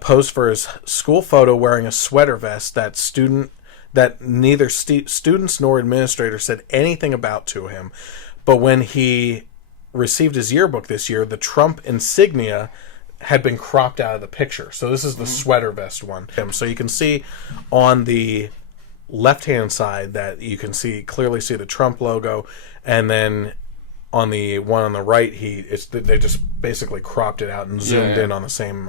posed for his school photo wearing a sweater vest that neither students nor administrators said anything about to him. But when he received his yearbook this year, the Trump insignia had been cropped out of the picture. So this is the sweater vest one. So you can see on the left-hand side that you can clearly see the Trump logo, and then on the one on the right, they just basically cropped it out and zoomed in on the same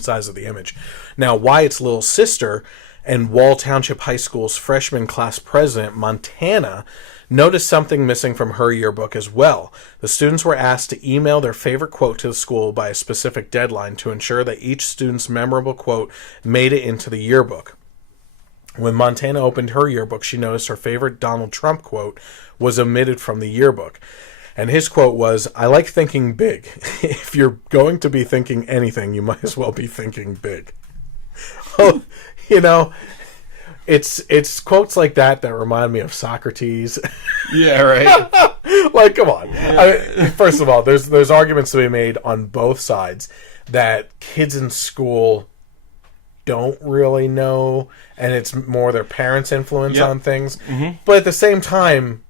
size of the image. Now, Wyatt's little sister and Wall Township High School's freshman class president, Montana, noticed something missing from her yearbook as well. The students were asked to email their favorite quote to the school by a specific deadline to ensure that each student's memorable quote made it into the yearbook. When Montana opened her yearbook, she noticed her favorite Donald Trump quote was omitted from the yearbook. And his quote was, "I like thinking big. If you're going to be thinking anything, you might as well be thinking big." Oh, you know, it's quotes like that remind me of Socrates. Yeah, right. Like, come on. Yeah. First of all, there's arguments to be made on both sides that kids in school don't really know, and it's more their parents' influence on things. Mm-hmm. But at the same time,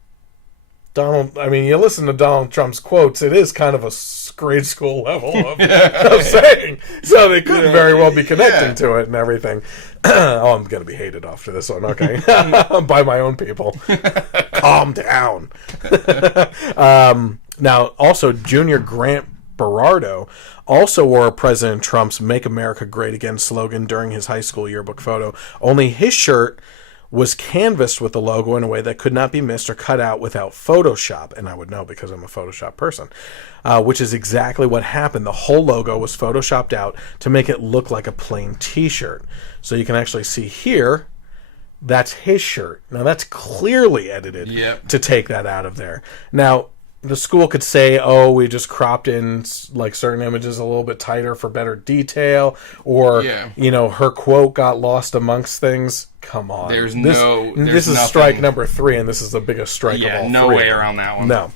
you listen to Donald Trump's quotes, it is kind of a grade school level of saying. So they could very well be connecting to it and everything. Oh, I'm going to be hated after this one. Okay. By my own people. Calm down. Now, also, Junior Grant Berardo also wore President Trump's Make America Great Again slogan during his high school yearbook photo. Only his shirt was canvassed with the logo in a way that could not be missed or cut out without Photoshop. And I would know because I'm a Photoshop person, which is exactly what happened. The whole logo was Photoshopped out to make it look like a plain t-shirt. So you can actually see here, that's his shirt. Now that's clearly edited to take that out of there. Now, the school could say, oh, we just cropped in like certain images a little bit tighter for better detail, or her quote got lost amongst things. Come on, this is strike number 3, and this is the biggest strike of all. No way around that one. No.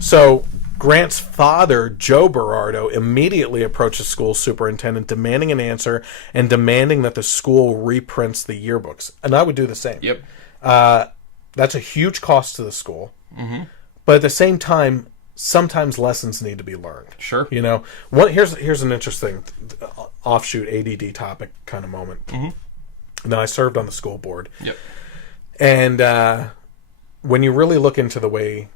So Grant's father, Joe Berardo, immediately approached the school superintendent, demanding an answer and demanding that the school reprints the yearbooks. And I would do the same. Yep. That's a huge cost to the school. Mm-hmm. But at the same time, sometimes lessons need to be learned. Sure. You know, here's an interesting offshoot ADD topic kind of moment. Mm-hmm. Now, I served on the school board. Yep. And when you really look into the way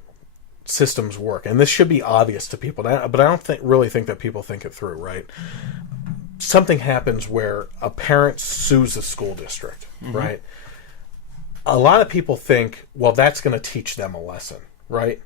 systems work, and this should be obvious to people, but I don't really think that people think it through, right? Something happens where a parent sues a school district, right? A lot of people think, well, that's going to teach them a lesson. Right?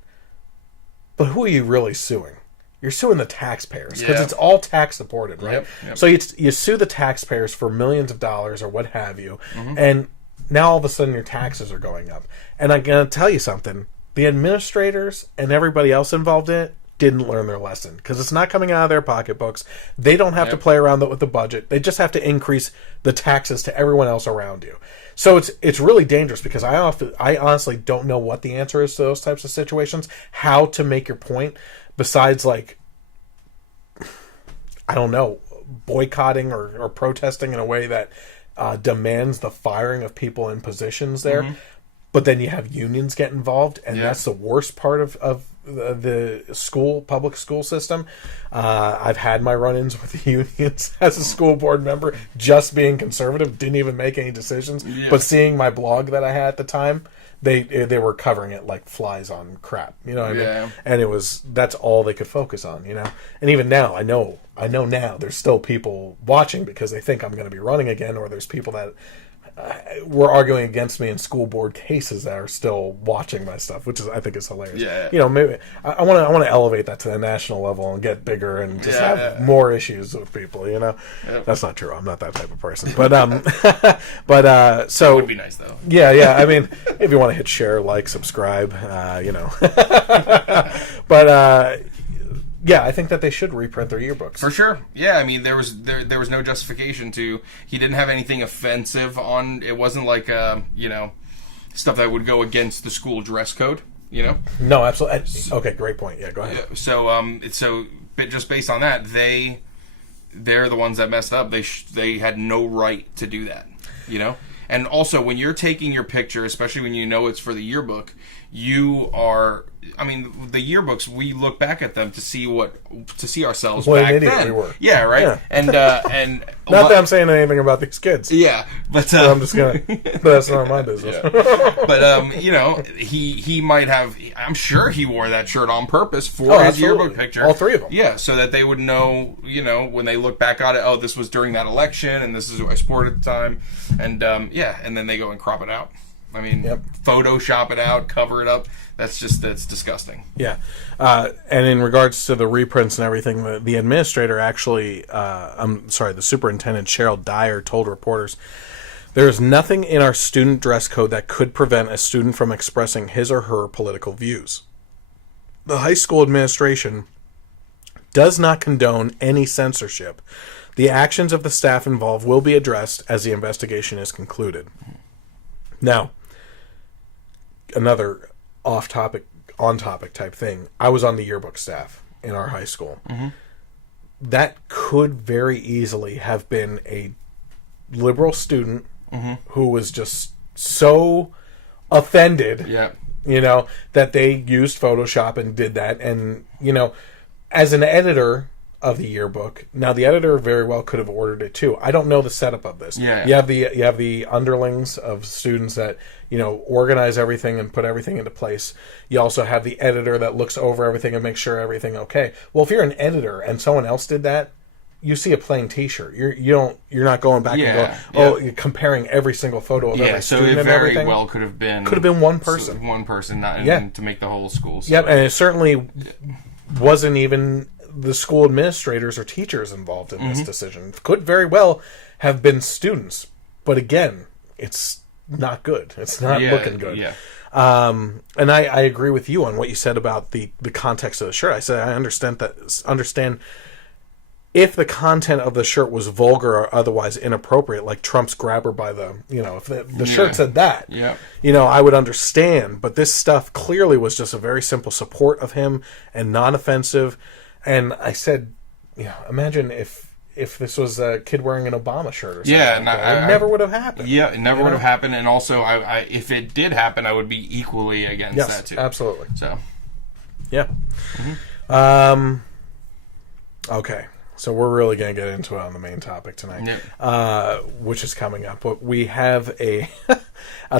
But who are you really suing? You're suing the taxpayers because it's all tax supported, right? Yep. So you sue the taxpayers for millions of dollars or what have you, and now all of a sudden your taxes are going up. And I'm going to tell you something. The administrators and everybody else involved in it didn't learn their lesson because it's not coming out of their pocketbooks. They don't have to play around with the budget. They just have to increase the taxes to everyone else around you. So it's really dangerous because I honestly don't know what the answer is to those types of situations, how to make your point, besides like, I don't know, boycotting or protesting in a way that demands the firing of people in positions there. But then you have unions get involved, and that's the worst part of the public school system. I've had my run-ins with the unions as a school board member, just being conservative, didn't even make any decisions. But seeing my blog that I had at the time, they were covering it like flies on crap. You know what I mean? And that's all they could focus on. You know, and even now, I know now there's still people watching because they think I'm going to be running again, or there's people that were arguing against me in school board cases that are still watching my stuff, which I think is hilarious. Yeah. You know, maybe I want to elevate that to the national level and get bigger and just have more issues with people. You know, that's not true. I'm not that type of person. But so It would be nice though. Yeah. I mean, if you want to hit share, like, subscribe, you know. But yeah, I think that they should reprint their yearbooks. For sure. Yeah, I mean, there was no justification to... He didn't have anything offensive on... It wasn't like, you know, stuff that would go against the school dress code, you know? No, absolutely. Okay, great point. Yeah, go ahead. So just based on that, they're the ones that messed up. They had no right to do that, you know? And also, when you're taking your picture, especially when you know it's for the yearbook, you are... I mean, the yearbooks, we look back at them to see ourselves what back an idiot then. we were. Yeah, right? Yeah. And not that I'm saying anything about these kids. Yeah, but I'm just gonna. That's not my business. Yeah. But you know, he might have. I'm sure he wore that shirt on purpose for his absolutely. yearbook picture. All three of them. Yeah, so that they would know. You know, when they look back on it, oh, this was during that election, and this is what I supported at the time, and yeah, and then they go and crop it out. I mean, Photoshop it out, cover it up. That's disgusting. Yeah. And in regards to the reprints and everything, the administrator actually, the superintendent, Cheryl Dyer, told reporters, there is nothing in our student dress code that could prevent a student from expressing his or her political views. The high school administration does not condone any censorship. The actions of the staff involved will be addressed as the investigation is concluded. Now, another off-topic, on-topic type thing. I was on the yearbook staff in our high school. Mm-hmm. That could very easily have been a liberal student who was just so offended, you know, that they used Photoshop and did that. And, you know, as an editor of the yearbook, now the editor very well could have ordered it too. I don't know the setup of this. Yeah. You have the underlings of students that, you know, organize everything and put everything into place. You also have the editor that looks over everything and makes sure everything okay. Well, if you're an editor and someone else did that, you see a plain T-shirt. You're not going back and going, you're comparing every single photo of every student and everything. So it very well could have been one person. One person, not to make the whole school. So. Yep, and it certainly wasn't even the school administrators or teachers involved in this decision. Could very well have been students, but again, it's not good. It's not looking good. Yeah. And I agree with you on what you said about the context of the shirt. I said I understand if the content of the shirt was vulgar or otherwise inappropriate, like Trump's grabber by the, you know, if the shirt said that, you know, I would understand. But this stuff clearly was just a very simple support of him and non-offensive. And I said, you know, imagine if this was a kid wearing an Obama shirt or something. Yeah, like that. It never would have happened. Yeah, it never would have happened. And also, I if it did happen, I would be equally against that too. Absolutely. So, yeah. Okay. So we're really going to get into it on the main topic tonight, which is coming up. But we have a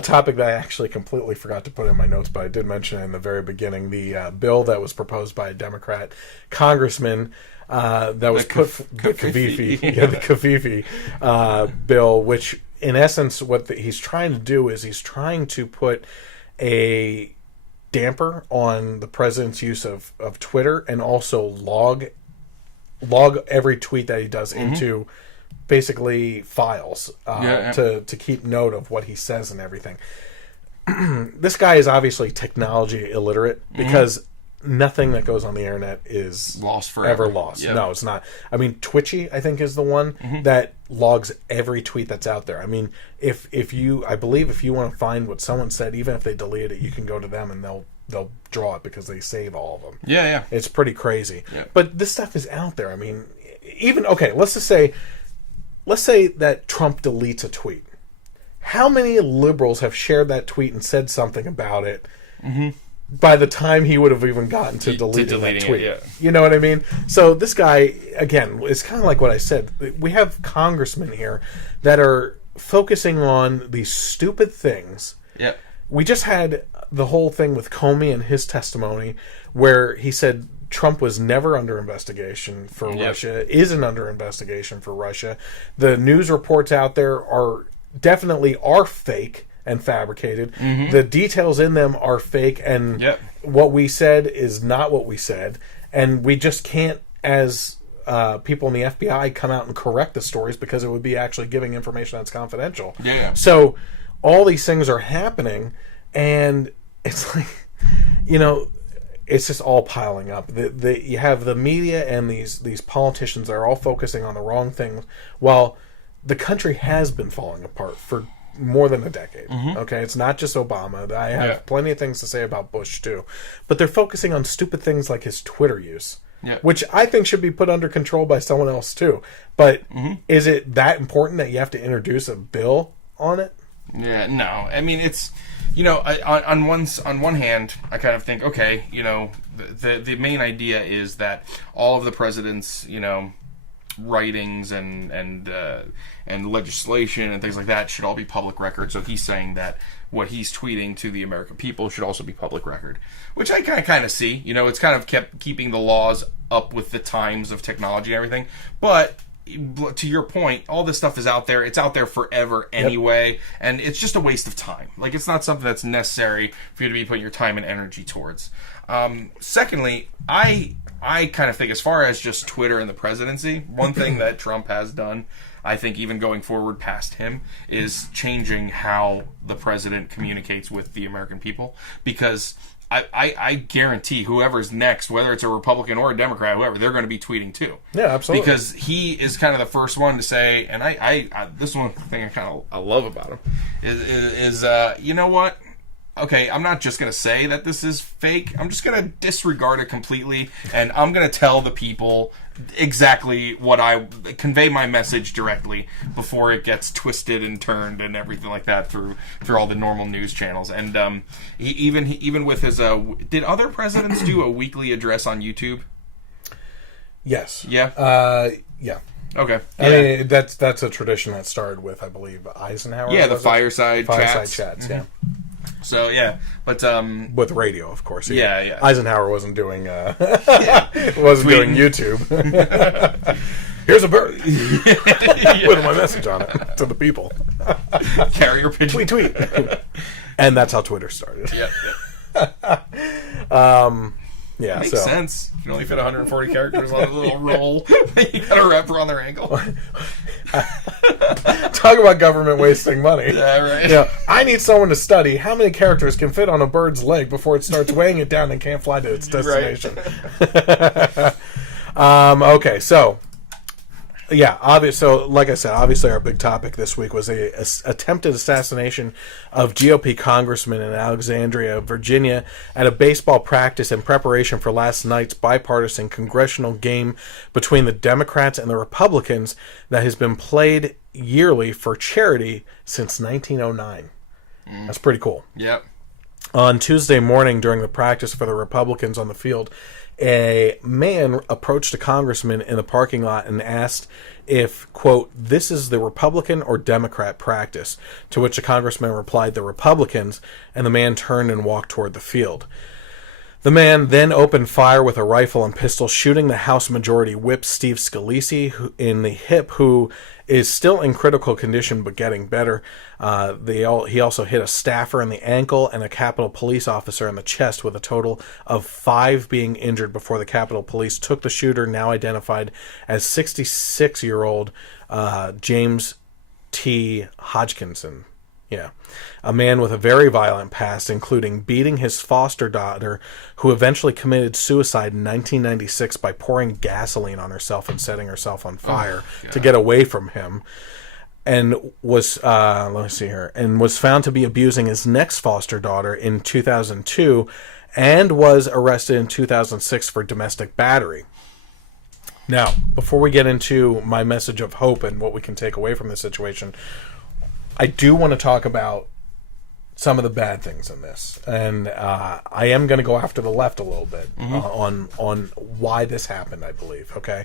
topic that I actually completely forgot to put in my notes, but I did mention it in the very beginning. The bill that was proposed by a Democrat congressman that was the Covefe bill, which in essence what he's trying to do is he's trying to put a damper on the president's use of Twitter and also log every tweet that he does into basically files to keep note of what he says and everything. This guy is obviously technology illiterate because nothing that goes on the internet is lost forever. Ever lost. Yep. No, it's not. I mean, Twitchy, I think, is the one that logs every tweet that's out there. I mean, I believe if you want to find what someone said, even if they delete it, you can go to them and they'll draw it because they save all of them. Yeah. It's pretty crazy. Yeah. But this stuff is out there. I mean, even, okay, let's say that Trump deletes a tweet. How many liberals have shared that tweet and said something about it by the time he would have even gotten to deleting that tweet? You know what I mean? So this guy, again, it's kind of like what I said. We have congressmen here that are focusing on these stupid things. Yeah. We just had the whole thing with Comey and his testimony where he said Trump was never under investigation for Russia, isn't under investigation for Russia. The news reports out there are definitely are fake and fabricated. The details in them are fake, and what we said is not what we said, and we just can't, as people in the FBI, come out and correct the stories because it would be actually giving information that's confidential. So all these things are happening, and it's like, it's just all piling up. You have the media and these politicians that are all focusing on the wrong things, while the country has been falling apart for more than a decade. Okay, it's not just Obama. I have plenty of things to say about Bush too, but they're focusing on stupid things like his Twitter use, which I think should be put under control by someone else too. But is it that important that you have to introduce a bill on it? No. I mean, it's, on one hand, I kind of think, okay, the main idea is that all of the president's, writings and legislation and things like that should all be public record. So he's saying that what he's tweeting to the American people should also be public record, which I kind of see. It's kind of kept keeping the laws up with the times of technology and everything. But to your point, all this stuff is out there. It's out there forever anyway, and it's just a waste of time. Like, it's not something that's necessary for you to be putting your time and energy towards. Secondly, I kind of think, as far as just Twitter and the presidency, one thing that Trump has done, I think even going forward past him, is changing how the president communicates with the American people. Because I guarantee whoever's next, whether it's a Republican or a Democrat, whoever, they're going to be tweeting too. Yeah, absolutely. Because he is kind of the first one to say, and I this one thing I love about him is you know what? Okay, I'm not just going to say that this is fake. I'm just going to disregard it completely, and I'm going to tell the people exactly what convey my message directly before it gets twisted and turned and everything like that through all the normal news channels. And even with his did other presidents do a weekly address on YouTube? Yes. Yeah. Yeah. Okay. I mean, that's a tradition that started with, I believe, Eisenhower. Yeah, the fireside chats. Yeah. So yeah, but with radio, of course. Yeah. Eisenhower wasn't doing doing YouTube. Here's a bird with my message on it to the people. Carrier pigeon. Tweet. And that's how Twitter started. Yeah, makes sense. You can only fit 140 characters on a little roll. You got to wrap around their ankle. Talk about government wasting money. Yeah, right. I need someone to study how many characters can fit on a bird's leg before it starts weighing it down and can't fly to its destination. Okay, so so like I said, obviously our big topic this week was a attempted assassination of GOP Congressman in Alexandria, Virginia, at a baseball practice in preparation for last night's bipartisan congressional game between the Democrats and the Republicans that has been played yearly for charity since 1909. That's pretty cool. Yep. On Tuesday morning during the practice for the Republicans on the field, a man approached a congressman in the parking lot and asked if, quote, this is the Republican or Democrat practice, to which the congressman replied, the Republicans, and the man turned and walked toward the field. The man then opened fire with a rifle and pistol, shooting the House Majority Whip Steve Scalise in the hip, who is still in critical condition but getting better. He also hit a staffer in the ankle and a Capitol Police officer in the chest, with a total of 5 being injured before the Capitol Police took the shooter, now identified as 66-year-old James Hodgkinson. Yeah, a man with a very violent past, including beating his foster daughter, who eventually committed suicide in 1996 by pouring gasoline on herself and setting herself on fire to get away from him, and was was found to be abusing his next foster daughter in 2002, and was arrested in 2006 for domestic battery. Now, before we get into my message of hope and what we can take away from this situation, I do want to talk about some of the bad things in this, and I am going to go after the left a little bit on why this happened, I believe, okay?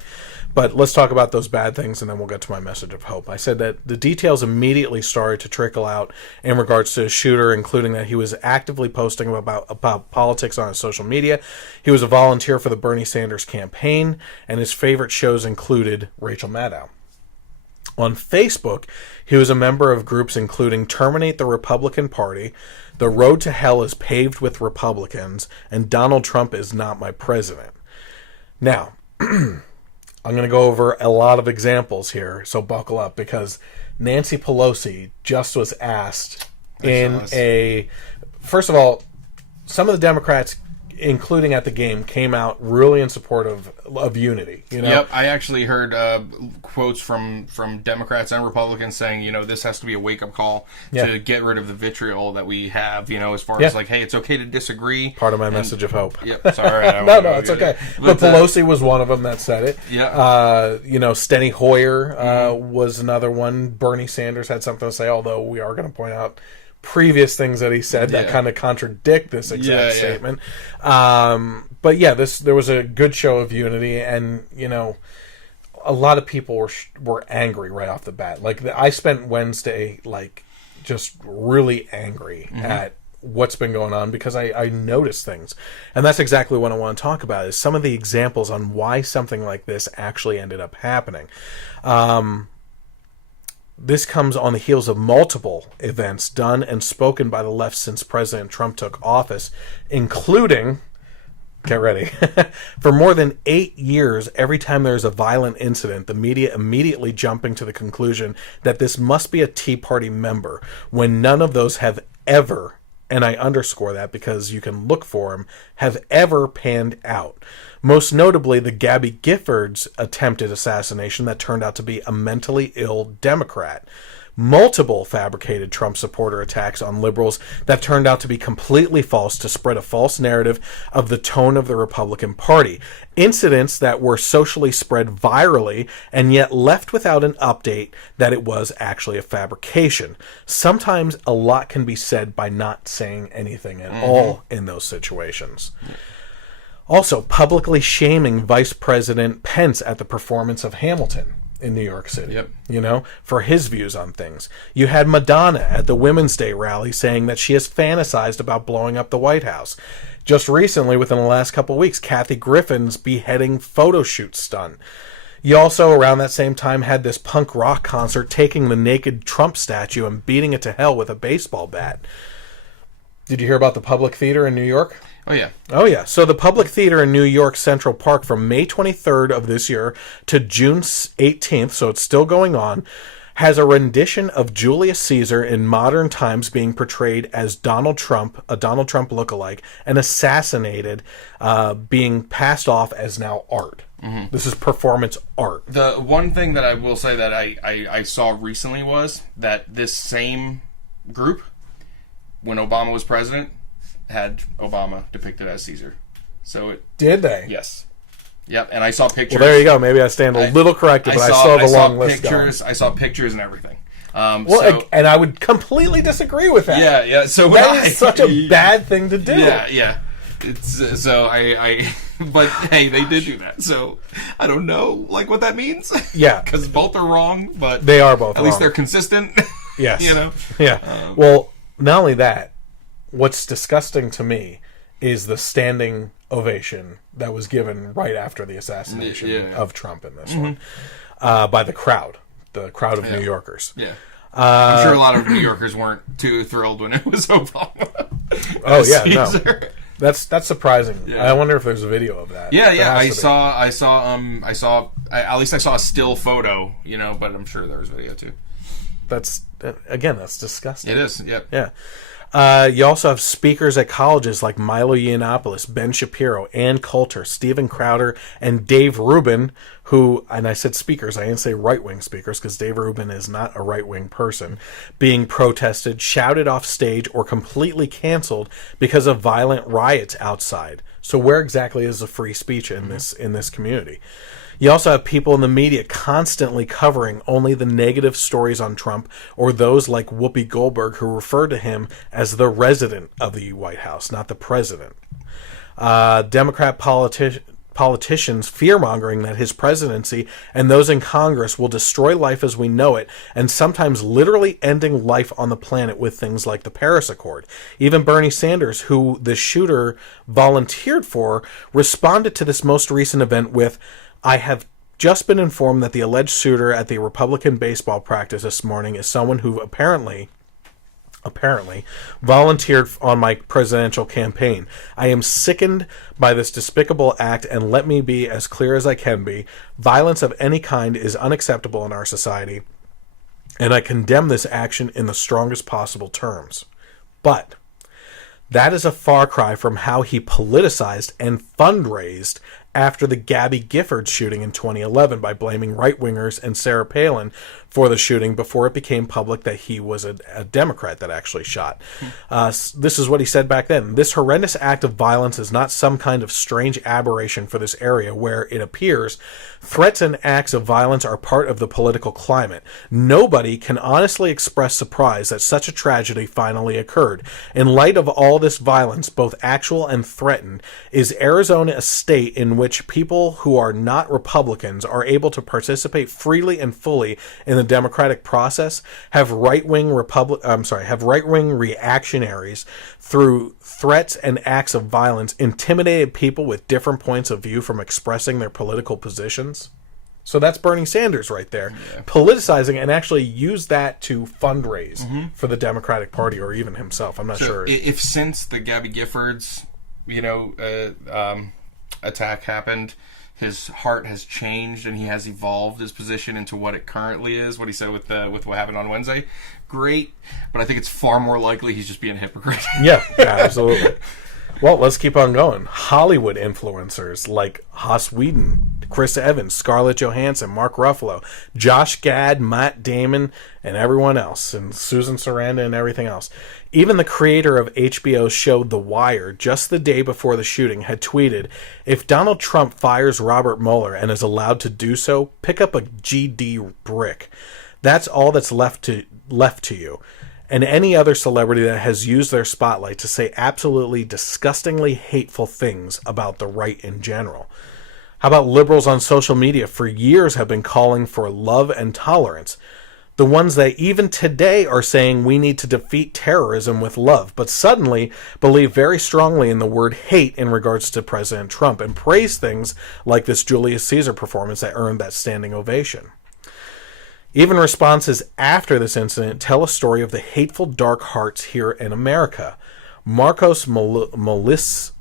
But let's talk about those bad things, and then we'll get to my message of hope. I said that the details immediately started to trickle out in regards to the shooter, including that he was actively posting about politics on his social media. He was a volunteer for the Bernie Sanders campaign, and his favorite shows included Rachel Maddow. On Facebook, he was a member of groups including Terminate the Republican Party, The Road to Hell is Paved with Republicans, and Donald Trump is Not My President. Now, I'm going to go over a lot of examples here, so buckle up, because Nancy Pelosi just was asked first of all, some of the Democrats, including at the game, came out really in support of unity. You know? Yep, I actually heard quotes from Democrats and Republicans saying, this has to be a wake-up call to get rid of the vitriol that we have, as far as like, hey, it's okay to disagray. Part of my message of hope. Yep, sorry. No, it's okay. But Pelosi was one of them that said it. Yeah. Steny Hoyer was another one. Bernie Sanders had something to say, although we are going to point out previous things that he said that kind of contradict this exact statement. But yeah, there was a good show of unity, and a lot of people were angry right off the bat. Like I spent Wednesday just really angry at what's been going on, because I noticed things, and that's exactly what I want to talk about, is some of the examples on why something like this actually ended up happening. This comes on the heels of multiple events done and spoken by the left since President Trump took office, including, get ready, for more than 8 years, every time there's a violent incident, the media immediately jumping to the conclusion that this must be a Tea Party member, when none of those have ever, and I underscore that because you can look for them, have ever panned out. Most notably, the Gabby Giffords attempted assassination that turned out to be a mentally ill Democrat. Multiple fabricated Trump supporter attacks on liberals that turned out to be completely false to spread a false narrative of the tone of the Republican Party. Incidents that were socially spread virally and yet left without an update that it was actually a fabrication. Sometimes a lot can be said by not saying anything at all in those situations. Also, publicly shaming Vice President Pence at the performance of Hamilton in New York City, for his views on things. You had Madonna at the Women's Day rally saying that she has fantasized about blowing up the White House. Just recently, within the last couple of weeks, Kathy Griffin's beheading photo shoot stunt. You also, around that same time, had this punk rock concert taking the naked Trump statue and beating it to hell with a baseball bat. Did you hear about the Public Theater in New York? Oh, yeah. So the Public Theater in New York Central Park from May 23rd of this year to June 18th, so it's still going on, has a rendition of Julius Caesar in modern times being portrayed as Donald Trump, a Donald Trump lookalike, and assassinated, being passed off as now art. This is performance art. The one thing that I will say that I saw recently was that this same group, when Obama was president, had Obama depicted as Caesar. So it did they? Yes. Yep. And I saw pictures. Well, there you go. Maybe I stand a little corrected, but I saw the long list going. I saw pictures and everything. And I would completely disagree with that. Yeah. So that is such a bad thing to do. Yeah. It's so I but hey, they did do that. So I don't know what that means. Yeah. Because both are wrong, but they are both. At least they're consistent. Yes. Yeah. Well, not only that. What's disgusting to me is the standing ovation that was given right after the assassination of Trump in this one by the crowd of New Yorkers. Yeah. I'm sure a lot of New Yorkers weren't too thrilled when it was Obama. Oh, yeah, no. That's surprising. Yeah. I wonder if there's a video of that. Yeah. I saw at least I saw a still photo, but I'm sure there was video too. That's disgusting. It is, yep. Yeah. You also have speakers at colleges like Milo Yiannopoulos, Ben Shapiro, Ann Coulter, Steven Crowder, and Dave Rubin, who, and I said speakers, I didn't say right-wing speakers, because Dave Rubin is not a right-wing person, being protested, shouted off stage, or completely canceled because of violent riots outside. So where exactly is the free speech in this community? You also have people in the media constantly covering only the negative stories on Trump, or those like Whoopi Goldberg, who refer to him as the resident of the White House, not the president. Democrat politicians fear-mongering that his presidency and those in Congress will destroy life as we know it, and sometimes literally ending life on the planet with things like the Paris Accord. Even Bernie Sanders, who the shooter volunteered for, responded to this most recent event with, I have just been informed that the alleged shooter at the Republican baseball practice this morning is someone who apparently volunteered on my presidential campaign. I am sickened by this despicable act, and let me be as clear as I can be. Violence of any kind is unacceptable in our society, and I condemn this action in the strongest possible terms. But that is a far cry from how he politicized and fundraised after the Gabby Giffords shooting in 2011 by blaming right-wingers and Sarah Palin for the shooting before it became public that he was a Democrat that actually shot. This is what he said back then. This horrendous act of violence is not some kind of strange aberration for this area where it appears threats and acts of violence are part of the political climate. Nobody can honestly express surprise that such a tragedy finally occurred. In light of all this violence, both actual and threatened, is Arizona a state in which people who are not Republicans are able to participate freely and fully in the democratic process? Have right-wing reactionaries through threats and acts of violence intimidated people with different points of view from expressing their political positions? So that's Bernie Sanders right there, politicizing and actually use that to fundraise for the Democratic Party or even himself. I'm not sure. If since the Gabby Giffords, attack happened, his heart has changed and he has evolved his position into what it currently is, what he said with what happened on Wednesday, great. But I think it's far more likely he's just being a hypocrite. Yeah, absolutely. Well, let's keep on going. Hollywood influencers like Joss Whedon, Chris Evans, Scarlett Johansson, Mark Ruffalo, Josh Gad, Matt Damon, and everyone else, and Susan Sarandon and everything else. Even the creator of HBO's show The Wire, just the day before the shooting, had tweeted, "If Donald Trump fires Robert Mueller and is allowed to do so, pick up a GD brick. That's all that's left to you." And any other celebrity that has used their spotlight to say absolutely disgustingly hateful things about the right in general. How about liberals on social media for years have been calling for love and tolerance? The ones that even today are saying we need to defeat terrorism with love, but suddenly believe very strongly in the word hate in regards to President Trump and praise things like this Julius Caesar performance that earned that standing ovation. Even responses after this incident tell a story of the hateful dark hearts here in America. Marcos Melissas,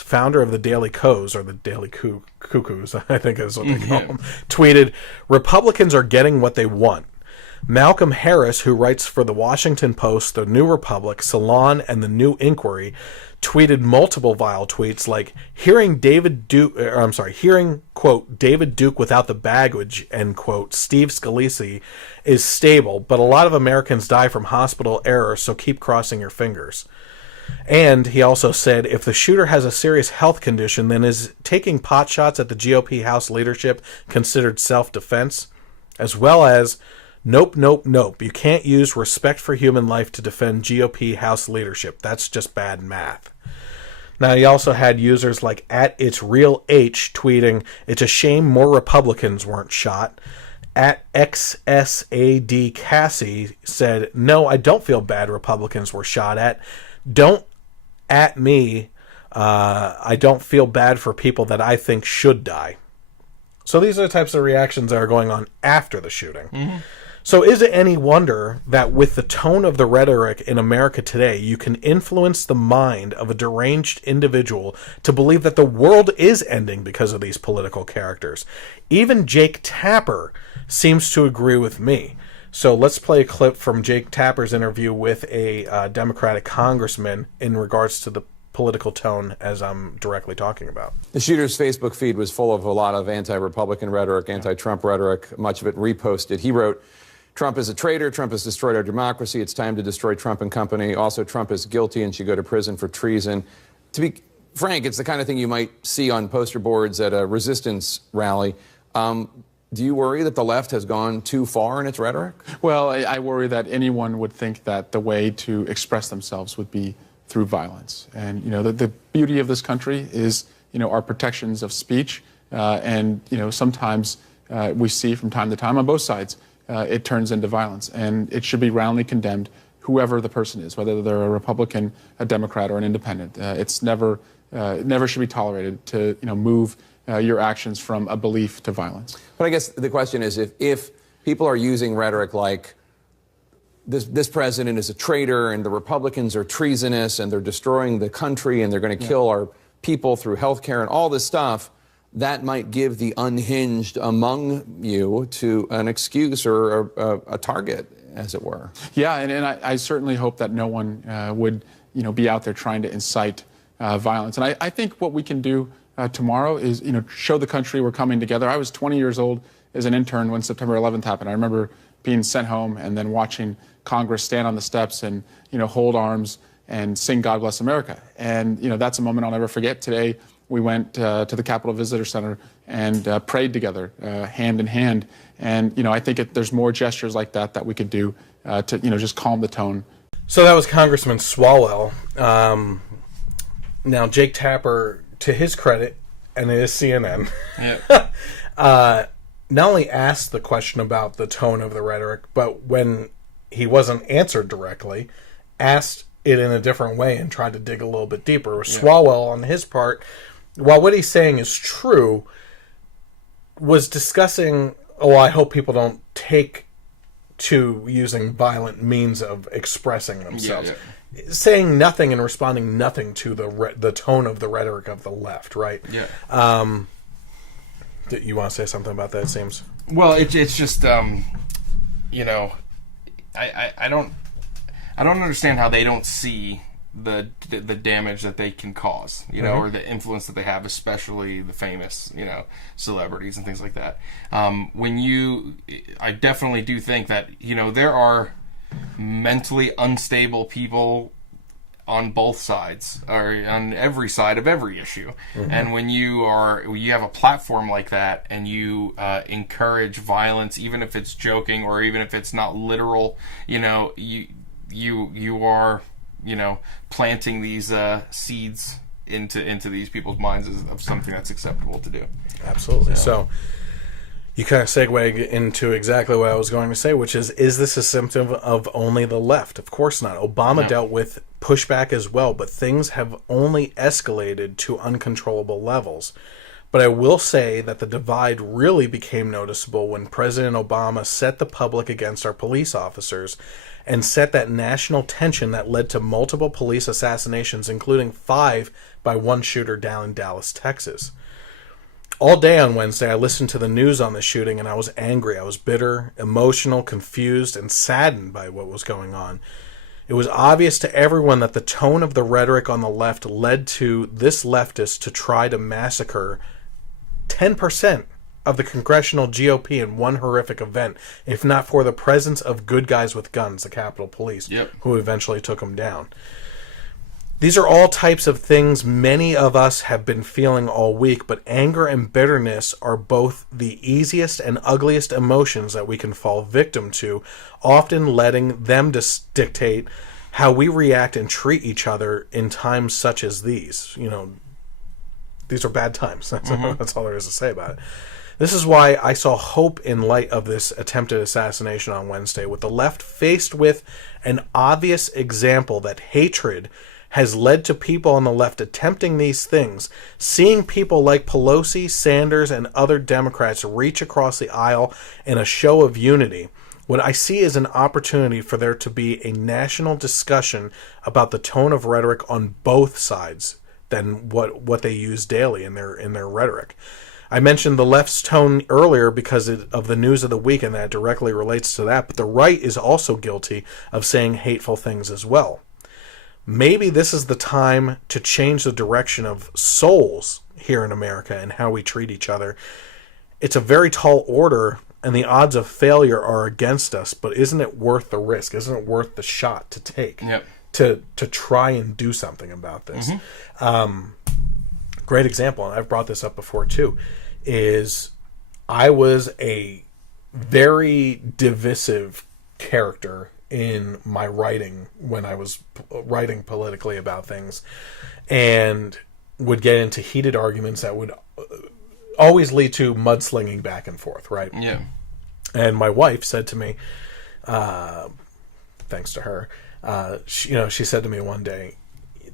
founder of the Daily Kos, or the Daily Cuckoos, I think is what they call them, tweeted, "Republicans are getting what they want." Malcolm Harris, who writes for the Washington Post, the New Republic, Salon, and the New Inquiry, tweeted multiple vile tweets like hearing quote David Duke without the baggage, end quote, Steve Scalise is stable, but a lot of Americans die from hospital error, so keep crossing your fingers. And he also said if the shooter has a serious health condition, then is taking pot shots at the GOP House leadership considered self-defense? As well as nope, nope, nope. You can't use respect for human life to defend GOP House leadership. That's just bad math. Now, he also had users like @It'sRealH tweeting, "It's a shame more Republicans weren't shot." @XSAD Cassie said, "No, I don't feel bad Republicans were shot at. Don't at me. I don't feel bad for people that I think should die." So these are the types of reactions that are going on after the shooting. So is it any wonder that with the tone of the rhetoric in America today, you can influence the mind of a deranged individual to believe that the world is ending because of these political characters? Even Jake Tapper seems to agree with me. So let's play a clip from Jake Tapper's interview with a Democratic congressman in regards to the political tone as I'm directly talking about. The shooter's Facebook feed was full of a lot of anti-Republican rhetoric, anti-Trump rhetoric, much of it reposted. He wrote, "Trump is a traitor. Trump has destroyed our democracy. It's time to destroy Trump and company. Also, Trump is guilty and should go to prison for treason." To be frank, it's the kind of thing you might see on poster boards at a resistance rally. Do you worry that the left has gone too far in its rhetoric? Well, I worry that anyone would think that the way to express themselves would be through violence. And, the beauty of this country is, our protections of speech. And, sometimes we see from time to time on both sides, it turns into violence. And it should be roundly condemned, whoever the person is, whether they're a Republican, a Democrat, or an independent. It never should be tolerated to, move your actions from a belief to violence. But I guess the question is, if people are using rhetoric like this president is a traitor and the Republicans are treasonous and they're destroying the country and they're going to kill our people through health care and all this stuff, that might give the unhinged among you to an excuse or a target, as it were. Yeah, and I certainly hope that no one would be out there trying to incite violence. And I think what we can do tomorrow is show the country we're coming together. I was 20 years old as an intern when September 11th happened. I remember being sent home and then watching Congress stand on the steps and hold arms and sing God Bless America. And that's a moment I'll never forget. Today we went to the Capitol Visitor Center and prayed together, hand in hand. And I think there's more gestures like that we could do to just calm the tone. So that was Congressman Swalwell. Now Jake Tapper, to his credit, and it is CNN, not only asked the question about the tone of the rhetoric, but when he wasn't answered directly, asked it in a different way and tried to dig a little bit deeper. Swalwell, on his part, while what he's saying is true, was discussing, I hope people don't take to using violent means of expressing themselves. Saying nothing and responding nothing to the tone of the rhetoric of the left, right? You want to say something about that, it seems? Well, it's just, I don't understand how they don't see the damage that they can cause, or the influence that they have, especially the famous, celebrities and things like that. I definitely do think that, there are mentally unstable people on both sides, or on every side of every issue. And when you have a platform like that and you encourage violence, even if it's joking or even if it's not literal, you are planting these seeds into these people's minds of something that's acceptable to do. Absolutely. So you kind of segue into exactly what I was going to say, which is this a symptom of only the left? Of course not. Obama dealt with pushback as well, but things have only escalated to uncontrollable levels. But I will say that the divide really became noticeable when President Obama set the public against our police officers and set that national tension that led to multiple police assassinations, including 5 by one shooter down in Dallas, Texas. All day on Wednesday, I listened to the news on the shooting, and I was angry. I was bitter, emotional, confused, and saddened by what was going on. It was obvious to everyone that the tone of the rhetoric on the left led to this leftist to try to massacre 10% of the Congressional GOP in one horrific event, if not for the presence of good guys with guns, the Capitol Police, who eventually took them down. These are all types of things many of us have been feeling all week, but anger and bitterness are both the easiest and ugliest emotions that we can fall victim to, often letting them dictate how we react and treat each other in times such as these. These are bad times. That's all there is to say about it. This is why I saw hope in light of this attempted assassination on Wednesday, with the left faced with an obvious example that hatred has led to people on the left attempting these things, seeing people like Pelosi, Sanders, and other Democrats reach across the aisle in a show of unity. What I see is an opportunity for there to be a national discussion about the tone of rhetoric on both sides than what they use daily in their rhetoric. I mentioned the left's tone earlier because of the news of the week, and that directly relates to that, but the right is also guilty of saying hateful things as well. Maybe this is the time to change the direction of souls here in America and how we treat each other. It's a very tall order, and the odds of failure are against us, but isn't it worth the risk? Isn't it worth the shot to take to try and do something about this? Great example, and I've brought this up before too, is I was a very divisive character in my writing when I was writing politically about things, and would get into heated arguments that would always lead to mudslinging back and forth, right? Yeah. And my wife said to me, thanks to her, she said to me one day,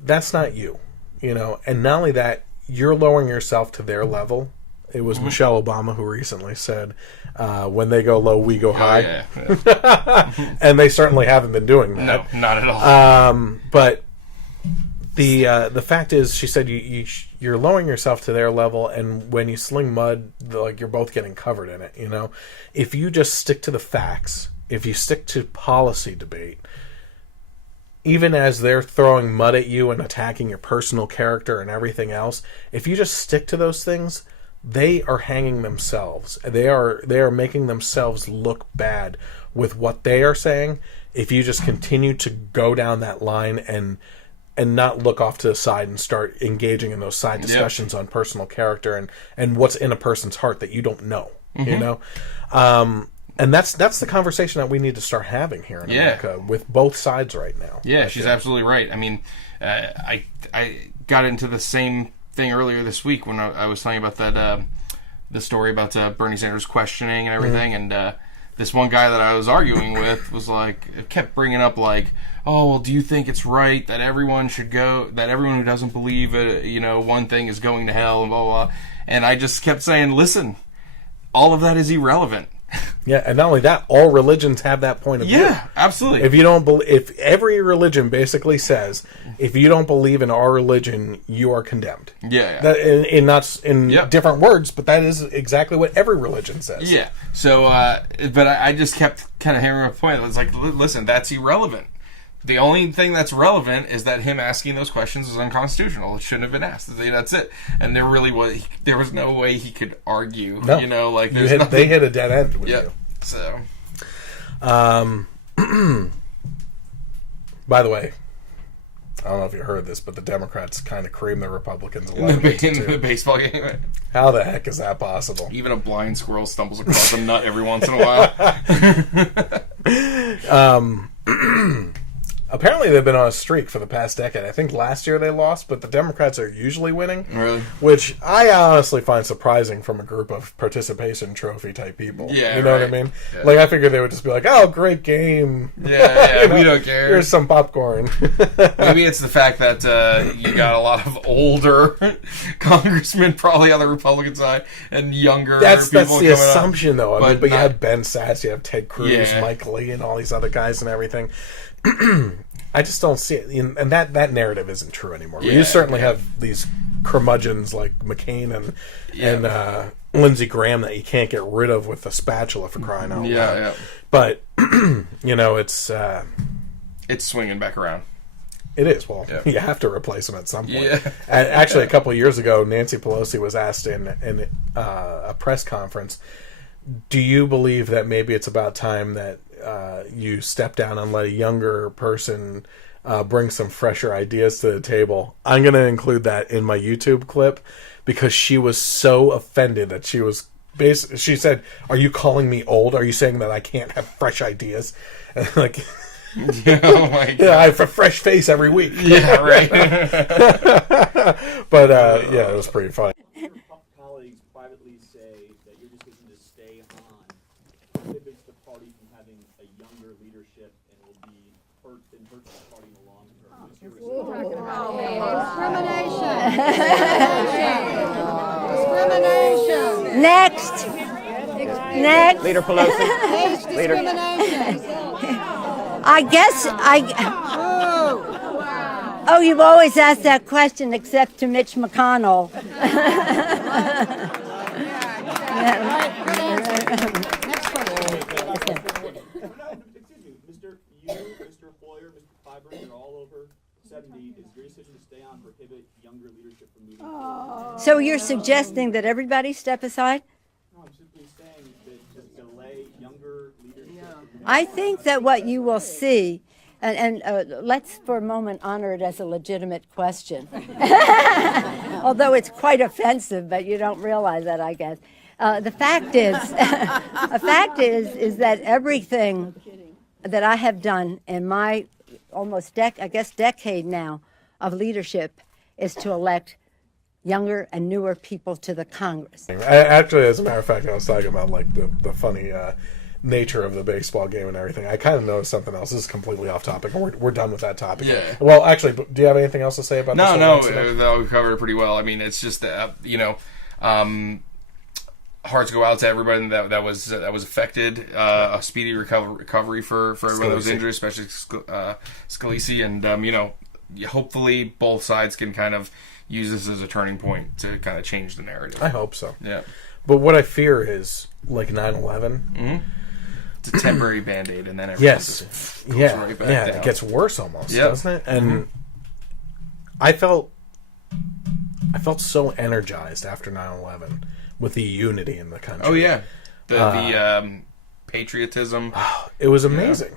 "That's not you," and not only that, you're lowering yourself to their level It was Michelle Obama who recently said, when they go low, we go high. And they certainly haven't been doing that. No, not at all. But the fact is, she said, you're lowering yourself to their level, and when you sling mud, like, you're both getting covered in it, you know? If you just stick to the facts, if you stick to policy debate, even as they're throwing mud at you and attacking your personal character and everything else, if you just stick to those things, they are hanging themselves. They are making themselves look bad with what they are saying. If you just continue to go down that line and not look off to the side and start engaging in those side discussions on personal character and what's in a person's heart that you don't know, you know? And that's the conversation that we need to start having here in America with both sides right now. Yeah, she's absolutely right. I mean, I got into the same thing earlier this week when I was telling you about that the story about Bernie Sanders questioning and everything, and this one guy that I was arguing with was like, kept bringing up like, oh, well, do you think it's right that everyone should go, that everyone who doesn't believe one thing is going to hell and blah, blah, blah. And I just kept saying, listen, all of that is irrelevant. Yeah, and not only that, all religions have that point of view. Yeah, absolutely. If you don't if every religion basically says, if you don't believe in our religion, you are condemned. Yeah. That, in different words, but that is exactly what every religion says. Yeah. So, but I just kept kind of hammering a point. It was like, listen, that's irrelevant. The only thing that's relevant is that him asking those questions was unconstitutional. It shouldn't have been asked. That's it. And there was no way he could argue. No. They hit a dead end with you. So, by the way, I don't know if you heard this, but the Democrats kind of creamed the Republicans in the baseball game. How the heck is that possible? Even a blind squirrel stumbles across a nut every once in a while. Apparently they've been on a streak for the past decade. I think last year they lost, but the Democrats are usually winning. Really? Which I honestly find surprising from a group of participation trophy type people. Yeah, you know what I mean? Yeah. Like, I figured they would just be like, oh, great game. Yeah, we don't care. Here's some popcorn. Maybe it's the fact that you got a lot of older congressmen probably on the Republican side and younger that's people the assumption, though. But you have Ben Sasse, you have Ted Cruz, Mike Lee, and all these other guys and everything. I just don't see it, and that narrative isn't true anymore. You certainly have these curmudgeons like McCain and Lindsey Graham that you can't get rid of with a spatula, for crying out loud. Yeah. But it's swinging back around. It is. Well, you have to replace them at some point. Yeah. Actually, a couple of years ago, Nancy Pelosi was asked in a press conference, do you believe that maybe it's about time that you step down and let a younger person bring some fresher ideas to the table? I'm going to include that in my YouTube clip because she was so offended that she said, "Are you calling me old? Are you saying that I can't have fresh ideas?" And like, oh my God. I have a fresh face every week. Yeah, right. But it was pretty funny. Colleagues privately say that your decision to stay on prohibits the party from having a younger leadership and will be hurts the party in the long term. What's your Discrimination. Next. Leader Pelosi. Leader. Oh, you've always asked that question except to Mitch McConnell. Mr. Hoyer, Mr. Clyburn, they're all over 70. Is your decision to stay on prohibit younger leadership from moving forward? So you're suggesting that everybody step aside? No, I'm simply saying that to delay younger leadership. I think that what you will see, and let's for a moment honor it as a legitimate question, although it's quite offensive, but you don't realize that, I guess. The fact is that everything that I have done in my almost decade now of leadership is to elect younger and newer people to the Congress. Actually, as a matter of fact, I was talking about like the funny nature of the baseball game and everything. I kind of noticed something else. This is completely off topic, and we're done with that topic. Yeah. Well, actually, do you have anything else to say about this? No, we covered it pretty well. I mean, it's just that, hearts go out to everybody that was affected. A speedy recovery for everyone that was injured, especially Scalise, and hopefully both sides can kind of use this as a turning point to kind of change the narrative. I hope so. Yeah. But what I fear is like 9/11. It's a temporary Band-Aid, and then everything goes right back down. It gets worse almost, Yep. doesn't it? And I felt so energized after 9/11 with the unity in the country. Oh yeah, the patriotism. It was amazing.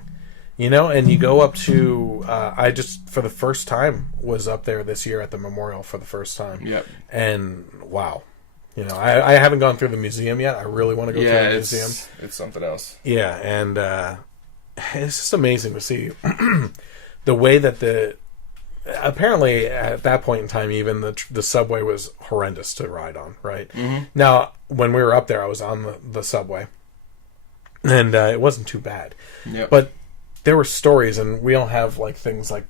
And you go up to I just for the first time was up there this year at the memorial for the first time. Yep. And wow. I haven't gone through the museum yet. I really want to go through the museum. It's something else. Yeah, and it's just amazing to see the way that apparently at that point in time, even the subway was horrendous to ride on, right? Mm-hmm. Now, when we were up there, I was on the subway, and it wasn't too bad. Yep. But there were stories, and we don't have like things like...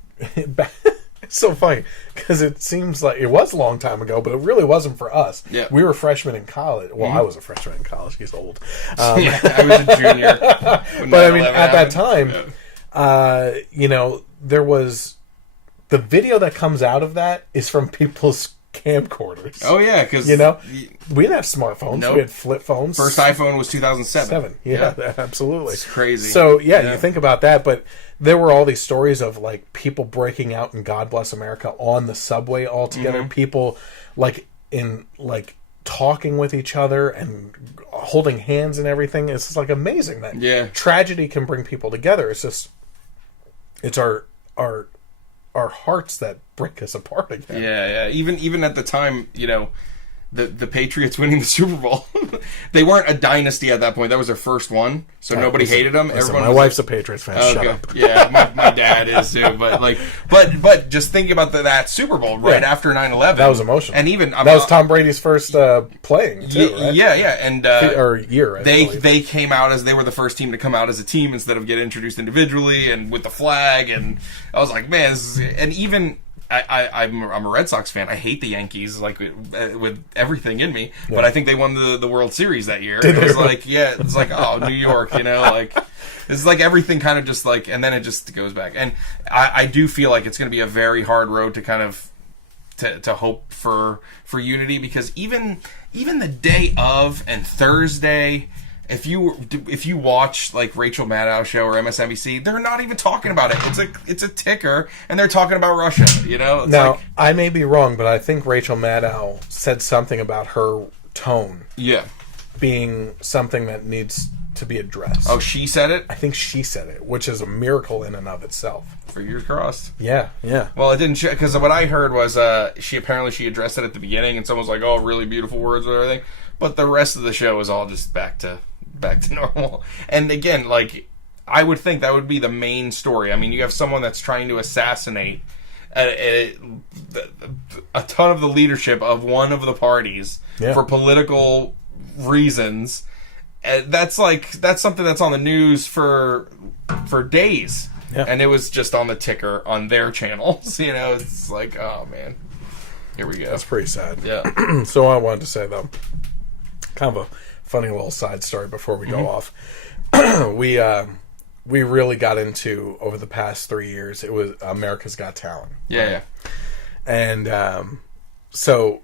It's so funny because it seems like it was a long time ago, but it really wasn't for us. Yeah. We were freshmen in college. Well, I was a freshman in college. He's old. I was a junior. But I mean, at that time, there was the video that comes out of that is from people's camcorders. Oh yeah, because we didn't have smartphones. Nope. We had flip phones. First iPhone was 2007. Yeah, absolutely. It's crazy. So you think about that, but there were all these stories of like people breaking out in God Bless America on the subway all together. Mm-hmm. People talking with each other and holding hands and everything. It's just like amazing that tragedy can bring people together. It's just it's our hearts that break us apart again. Yeah. Even at the time, the Patriots winning the Super Bowl, they weren't a dynasty at that point. That was their first one, so nobody hated them. Everyone. My wife's a Patriots fan. Shut up. Yeah, my dad is too. But just thinking about that Super Bowl right after 9/11, that was emotional. And even that was Tom Brady's first playing too, right? Yeah, and year. They came out as they were the first team to come out as a team instead of get introduced individually and with the flag. And I was like, man, and even. I'm a Red Sox fan. I hate the Yankees with everything in me, but I think they won the World Series that year. It was it's like oh, New York, it's like everything kind of just and then it just goes back. And I do feel like it's going to be a very hard road to kind of to hope for unity, because even the day of and Thursday. If you watch like Rachel Maddow's show or MSNBC, they're not even talking about it. It's a ticker, and they're talking about Russia. Now I may be wrong, but I think Rachel Maddow said something about her tone, being something that needs to be addressed. Oh, she said it? I think she said it, which is a miracle in and of itself. Fingers crossed. Yeah. Well, it didn't, because what I heard was she addressed it at the beginning, and someone was like, "Oh, really beautiful words" or everything. But the rest of the show was all just back to normal. And again, I would think that would be the main story. I mean, you have someone that's trying to assassinate a ton of the leadership of one of the parties for political reasons. That's something that's on the news for days. Yeah. And it was just on the ticker on their channels. It's like, oh man, here we go. That's pretty sad. Yeah. So I wanted to say though, kind of a funny little side story before we go off. We really got into, over the past 3 years, it was America's Got Talent. Yeah. And so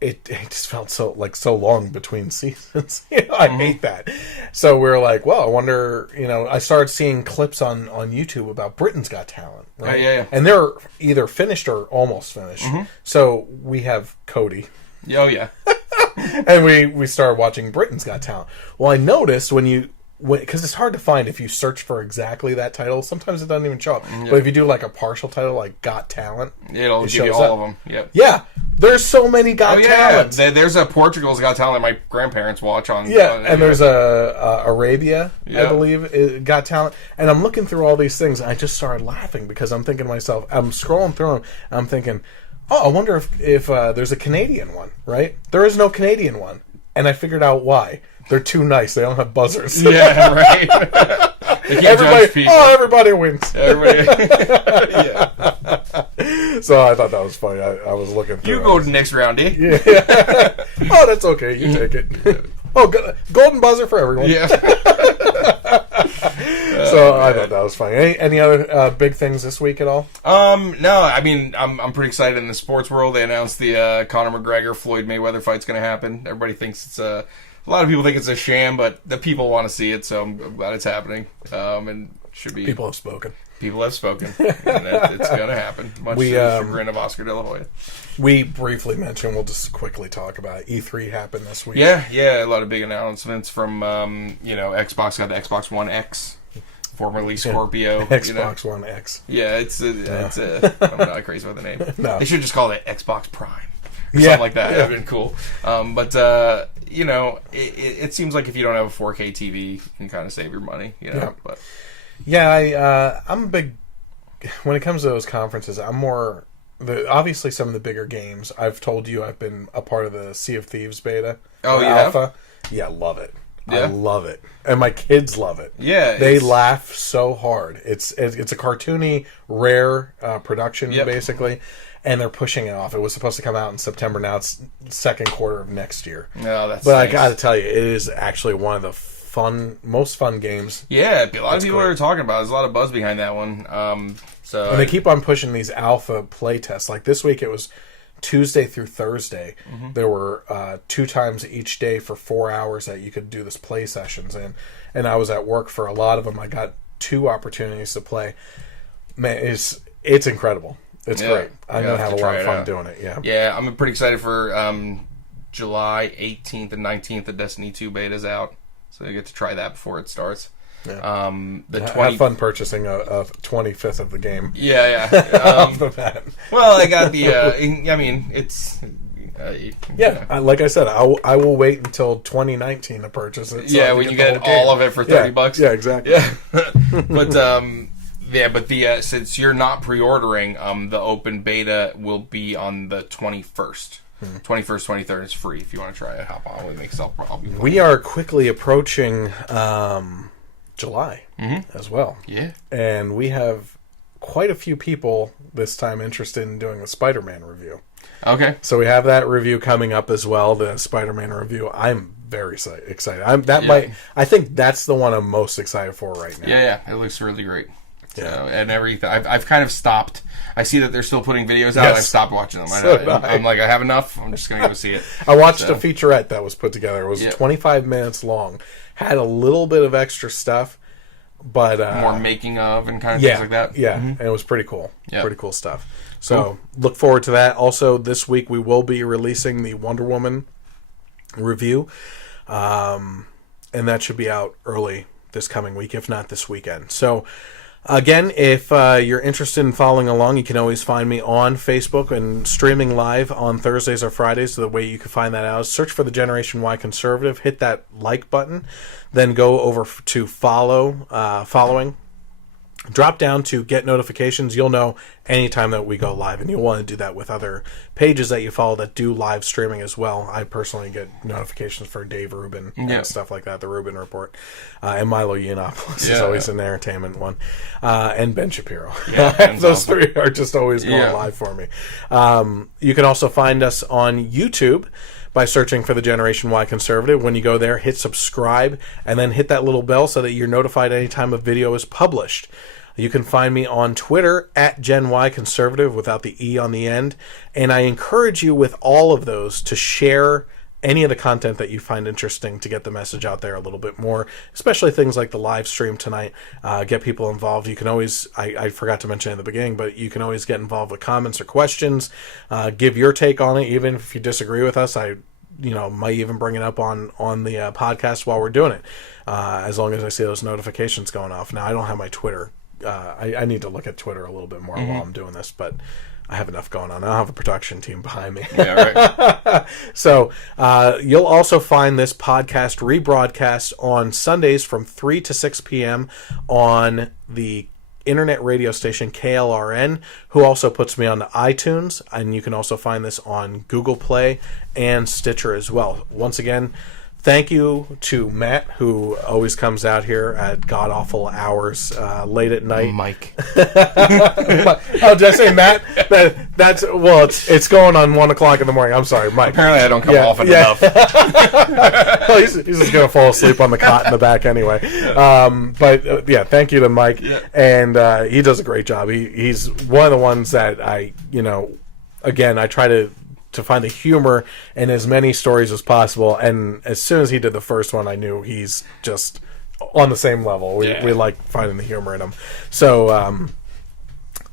it just felt so long between seasons. I hate that. So we were like, well, I wonder, I started seeing clips on YouTube about Britain's Got Talent, right? Yeah. And they're either finished or almost finished. Mm-hmm. So we have Cody. Oh, yeah. And we started watching Britain's Got Talent. Well, I noticed because it's hard to find if you search for exactly that title. Sometimes it doesn't even show up. Yep. But if you do like a partial title, like Got Talent, it'll give you all of them. Yep. Yeah, there's so many Got Talent. There's a Portugal's Got Talent that my grandparents watch on. And there's a Arabia, I believe, Got Talent. And I'm looking through all these things, and I just started laughing because I'm thinking to myself, I'm scrolling through them, and I'm thinking, oh, I wonder if there's a Canadian one, right? There is no Canadian one. And I figured out why. They're too nice. They don't have buzzers. Yeah, right. Everybody wins. Yeah. So I thought that was funny. I was looking through. You go to the next round, eh? Yeah. Oh, that's okay. You take it. Oh, golden buzzer for everyone. Yeah. So I thought that was funny. Any other big things this week at all? No. I mean, I'm pretty excited in the sports world. They announced the Conor McGregor Floyd Mayweather fight's going to happen. Everybody thinks it's a lot of people think it's a sham, but the people want to see it, so I'm glad it's happening. And should be People have spoken. People have spoken. And it's going to happen. Much to the chagrin of Oscar De La Hoya. We briefly mentioned. We'll just quickly talk about it. E3 happened this week. Yeah. A lot of big announcements from Xbox. Got the Xbox One X. Formerly Scorpio. Xbox One X. Yeah, I'm not crazy about the name. No. They should just call it Xbox Prime. Or Yeah. something like that. That would have been cool. It seems like if you don't have a 4K TV, you can kind of save your money. Yeah. But I'm a big... When it comes to those conferences, I'm more... obviously, some of the bigger games. I've told you I've been a part of the Sea of Thieves beta. Oh, you alpha. Yeah, love it. Yeah. I love it, and my kids love it. Yeah, they laugh so hard. It's a cartoony, rare production, basically, and they're pushing it off. It was supposed to come out in September. Now it's second quarter of next year. No, that's. But nice. I got to tell you, it is actually one of the most fun games. Yeah, a lot of people are talking about it. There's a lot of buzz behind that one. And they keep on pushing these alpha play tests. Like this week, it was Tuesday through Thursday. Mm-hmm. There were 2 times each day for 4 hours that you could do this play sessions in. And I was at work for a lot of them. I got 2 opportunities to play. Man, it's incredible. It's great. I'm going to have a lot of fun doing it. Yeah, I'm pretty excited for July 18th and 19th. The Destiny 2 beta's out. So you get to try that before it starts. Yeah. Have fun purchasing a 25th of the game. Yeah. Off the bat. Well, I got the. It's. Like I said, I will wait until 2019 to purchase it. So when you get all of it for $30. Yeah, exactly. Yeah. But since you're not pre-ordering, the open beta will be on the 21st. 21st, 23rd is free if you want to try it. Hop on with me. We are quickly approaching July as well. Yeah. And we have quite a few people this time interested in doing a Spider-Man review. Okay. So we have that review coming up as well, the Spider-Man review. I'm very excited. I think that's the one I'm most excited for right now. Yeah. It looks really great. Yeah. And everything. I've kind of stopped. I see that they're still putting videos out. Yes. I've stopped watching them. I'm like, I have enough. I'm just going to go see it. I watched a featurette that was put together. It was 25 minutes long. Had a little bit of extra stuff, but more making of and kind of things like that. Yeah, and it was pretty cool. Yeah. Pretty cool stuff. So look forward to that. Also, this week we will be releasing the Wonder Woman review, and that should be out early this coming week, if not this weekend. So again, if you're interested in following along, you can always find me on Facebook and streaming live on Thursdays or Fridays. So the way you can find that out is search for the Generation Y Conservative, hit that like button, then go over to following. Drop down to get notifications. You'll know anytime that we go live, and you'll want to do that with other pages that you follow that do live streaming as well. I personally get notifications for Dave Rubin and stuff like that, the Rubin Report, and Milo Yiannopoulos is always an entertainment one, and Ben Shapiro. Yeah, those 3 are just always going live for me. You can also find us on YouTube by searching for the Generation Y Conservative. When you go there, hit subscribe, and then hit that little bell so that you're notified anytime a video is published. You can find me on Twitter at Gen Y Conservative without the E on the end. And I encourage you with all of those to share any of the content that you find interesting to get the message out there a little bit more, especially things like the live stream tonight. Get people involved. You can always, I forgot to mention at the beginning, but you can always get involved with comments or questions. Give your take on it, even if you disagree with us. I might even bring it up on the podcast while we're doing it, as long as I see those notifications going off. Now, I don't have my Twitter. I need to look at Twitter a little bit more while I'm doing this, but I have enough going on. I don't have a production team behind me. Yeah, right. So you'll also find this podcast rebroadcast on Sundays from 3 to 6 p.m. on the internet radio station KLRN, who also puts me on the iTunes, and you can also find this on Google Play and Stitcher as well. Once again, thank you to Matt, who always comes out here at god-awful hours late at night. Mike. Oh, did I say Matt? It's going on 1 o'clock in the morning. I'm sorry, Mike. Apparently, I don't come often enough. Well, he's just gonna fall asleep on the cot in the back anyway. Thank you to Mike, and he does a great job. He's one of the ones that I try to find the humor in as many stories as possible. And as soon as he did the first one, I knew he's just on the same level. We like finding the humor in him. So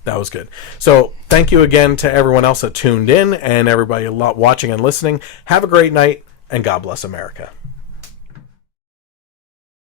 that was good. So thank you again to everyone else that tuned in and everybody watching and listening. Have a great night, and God bless America.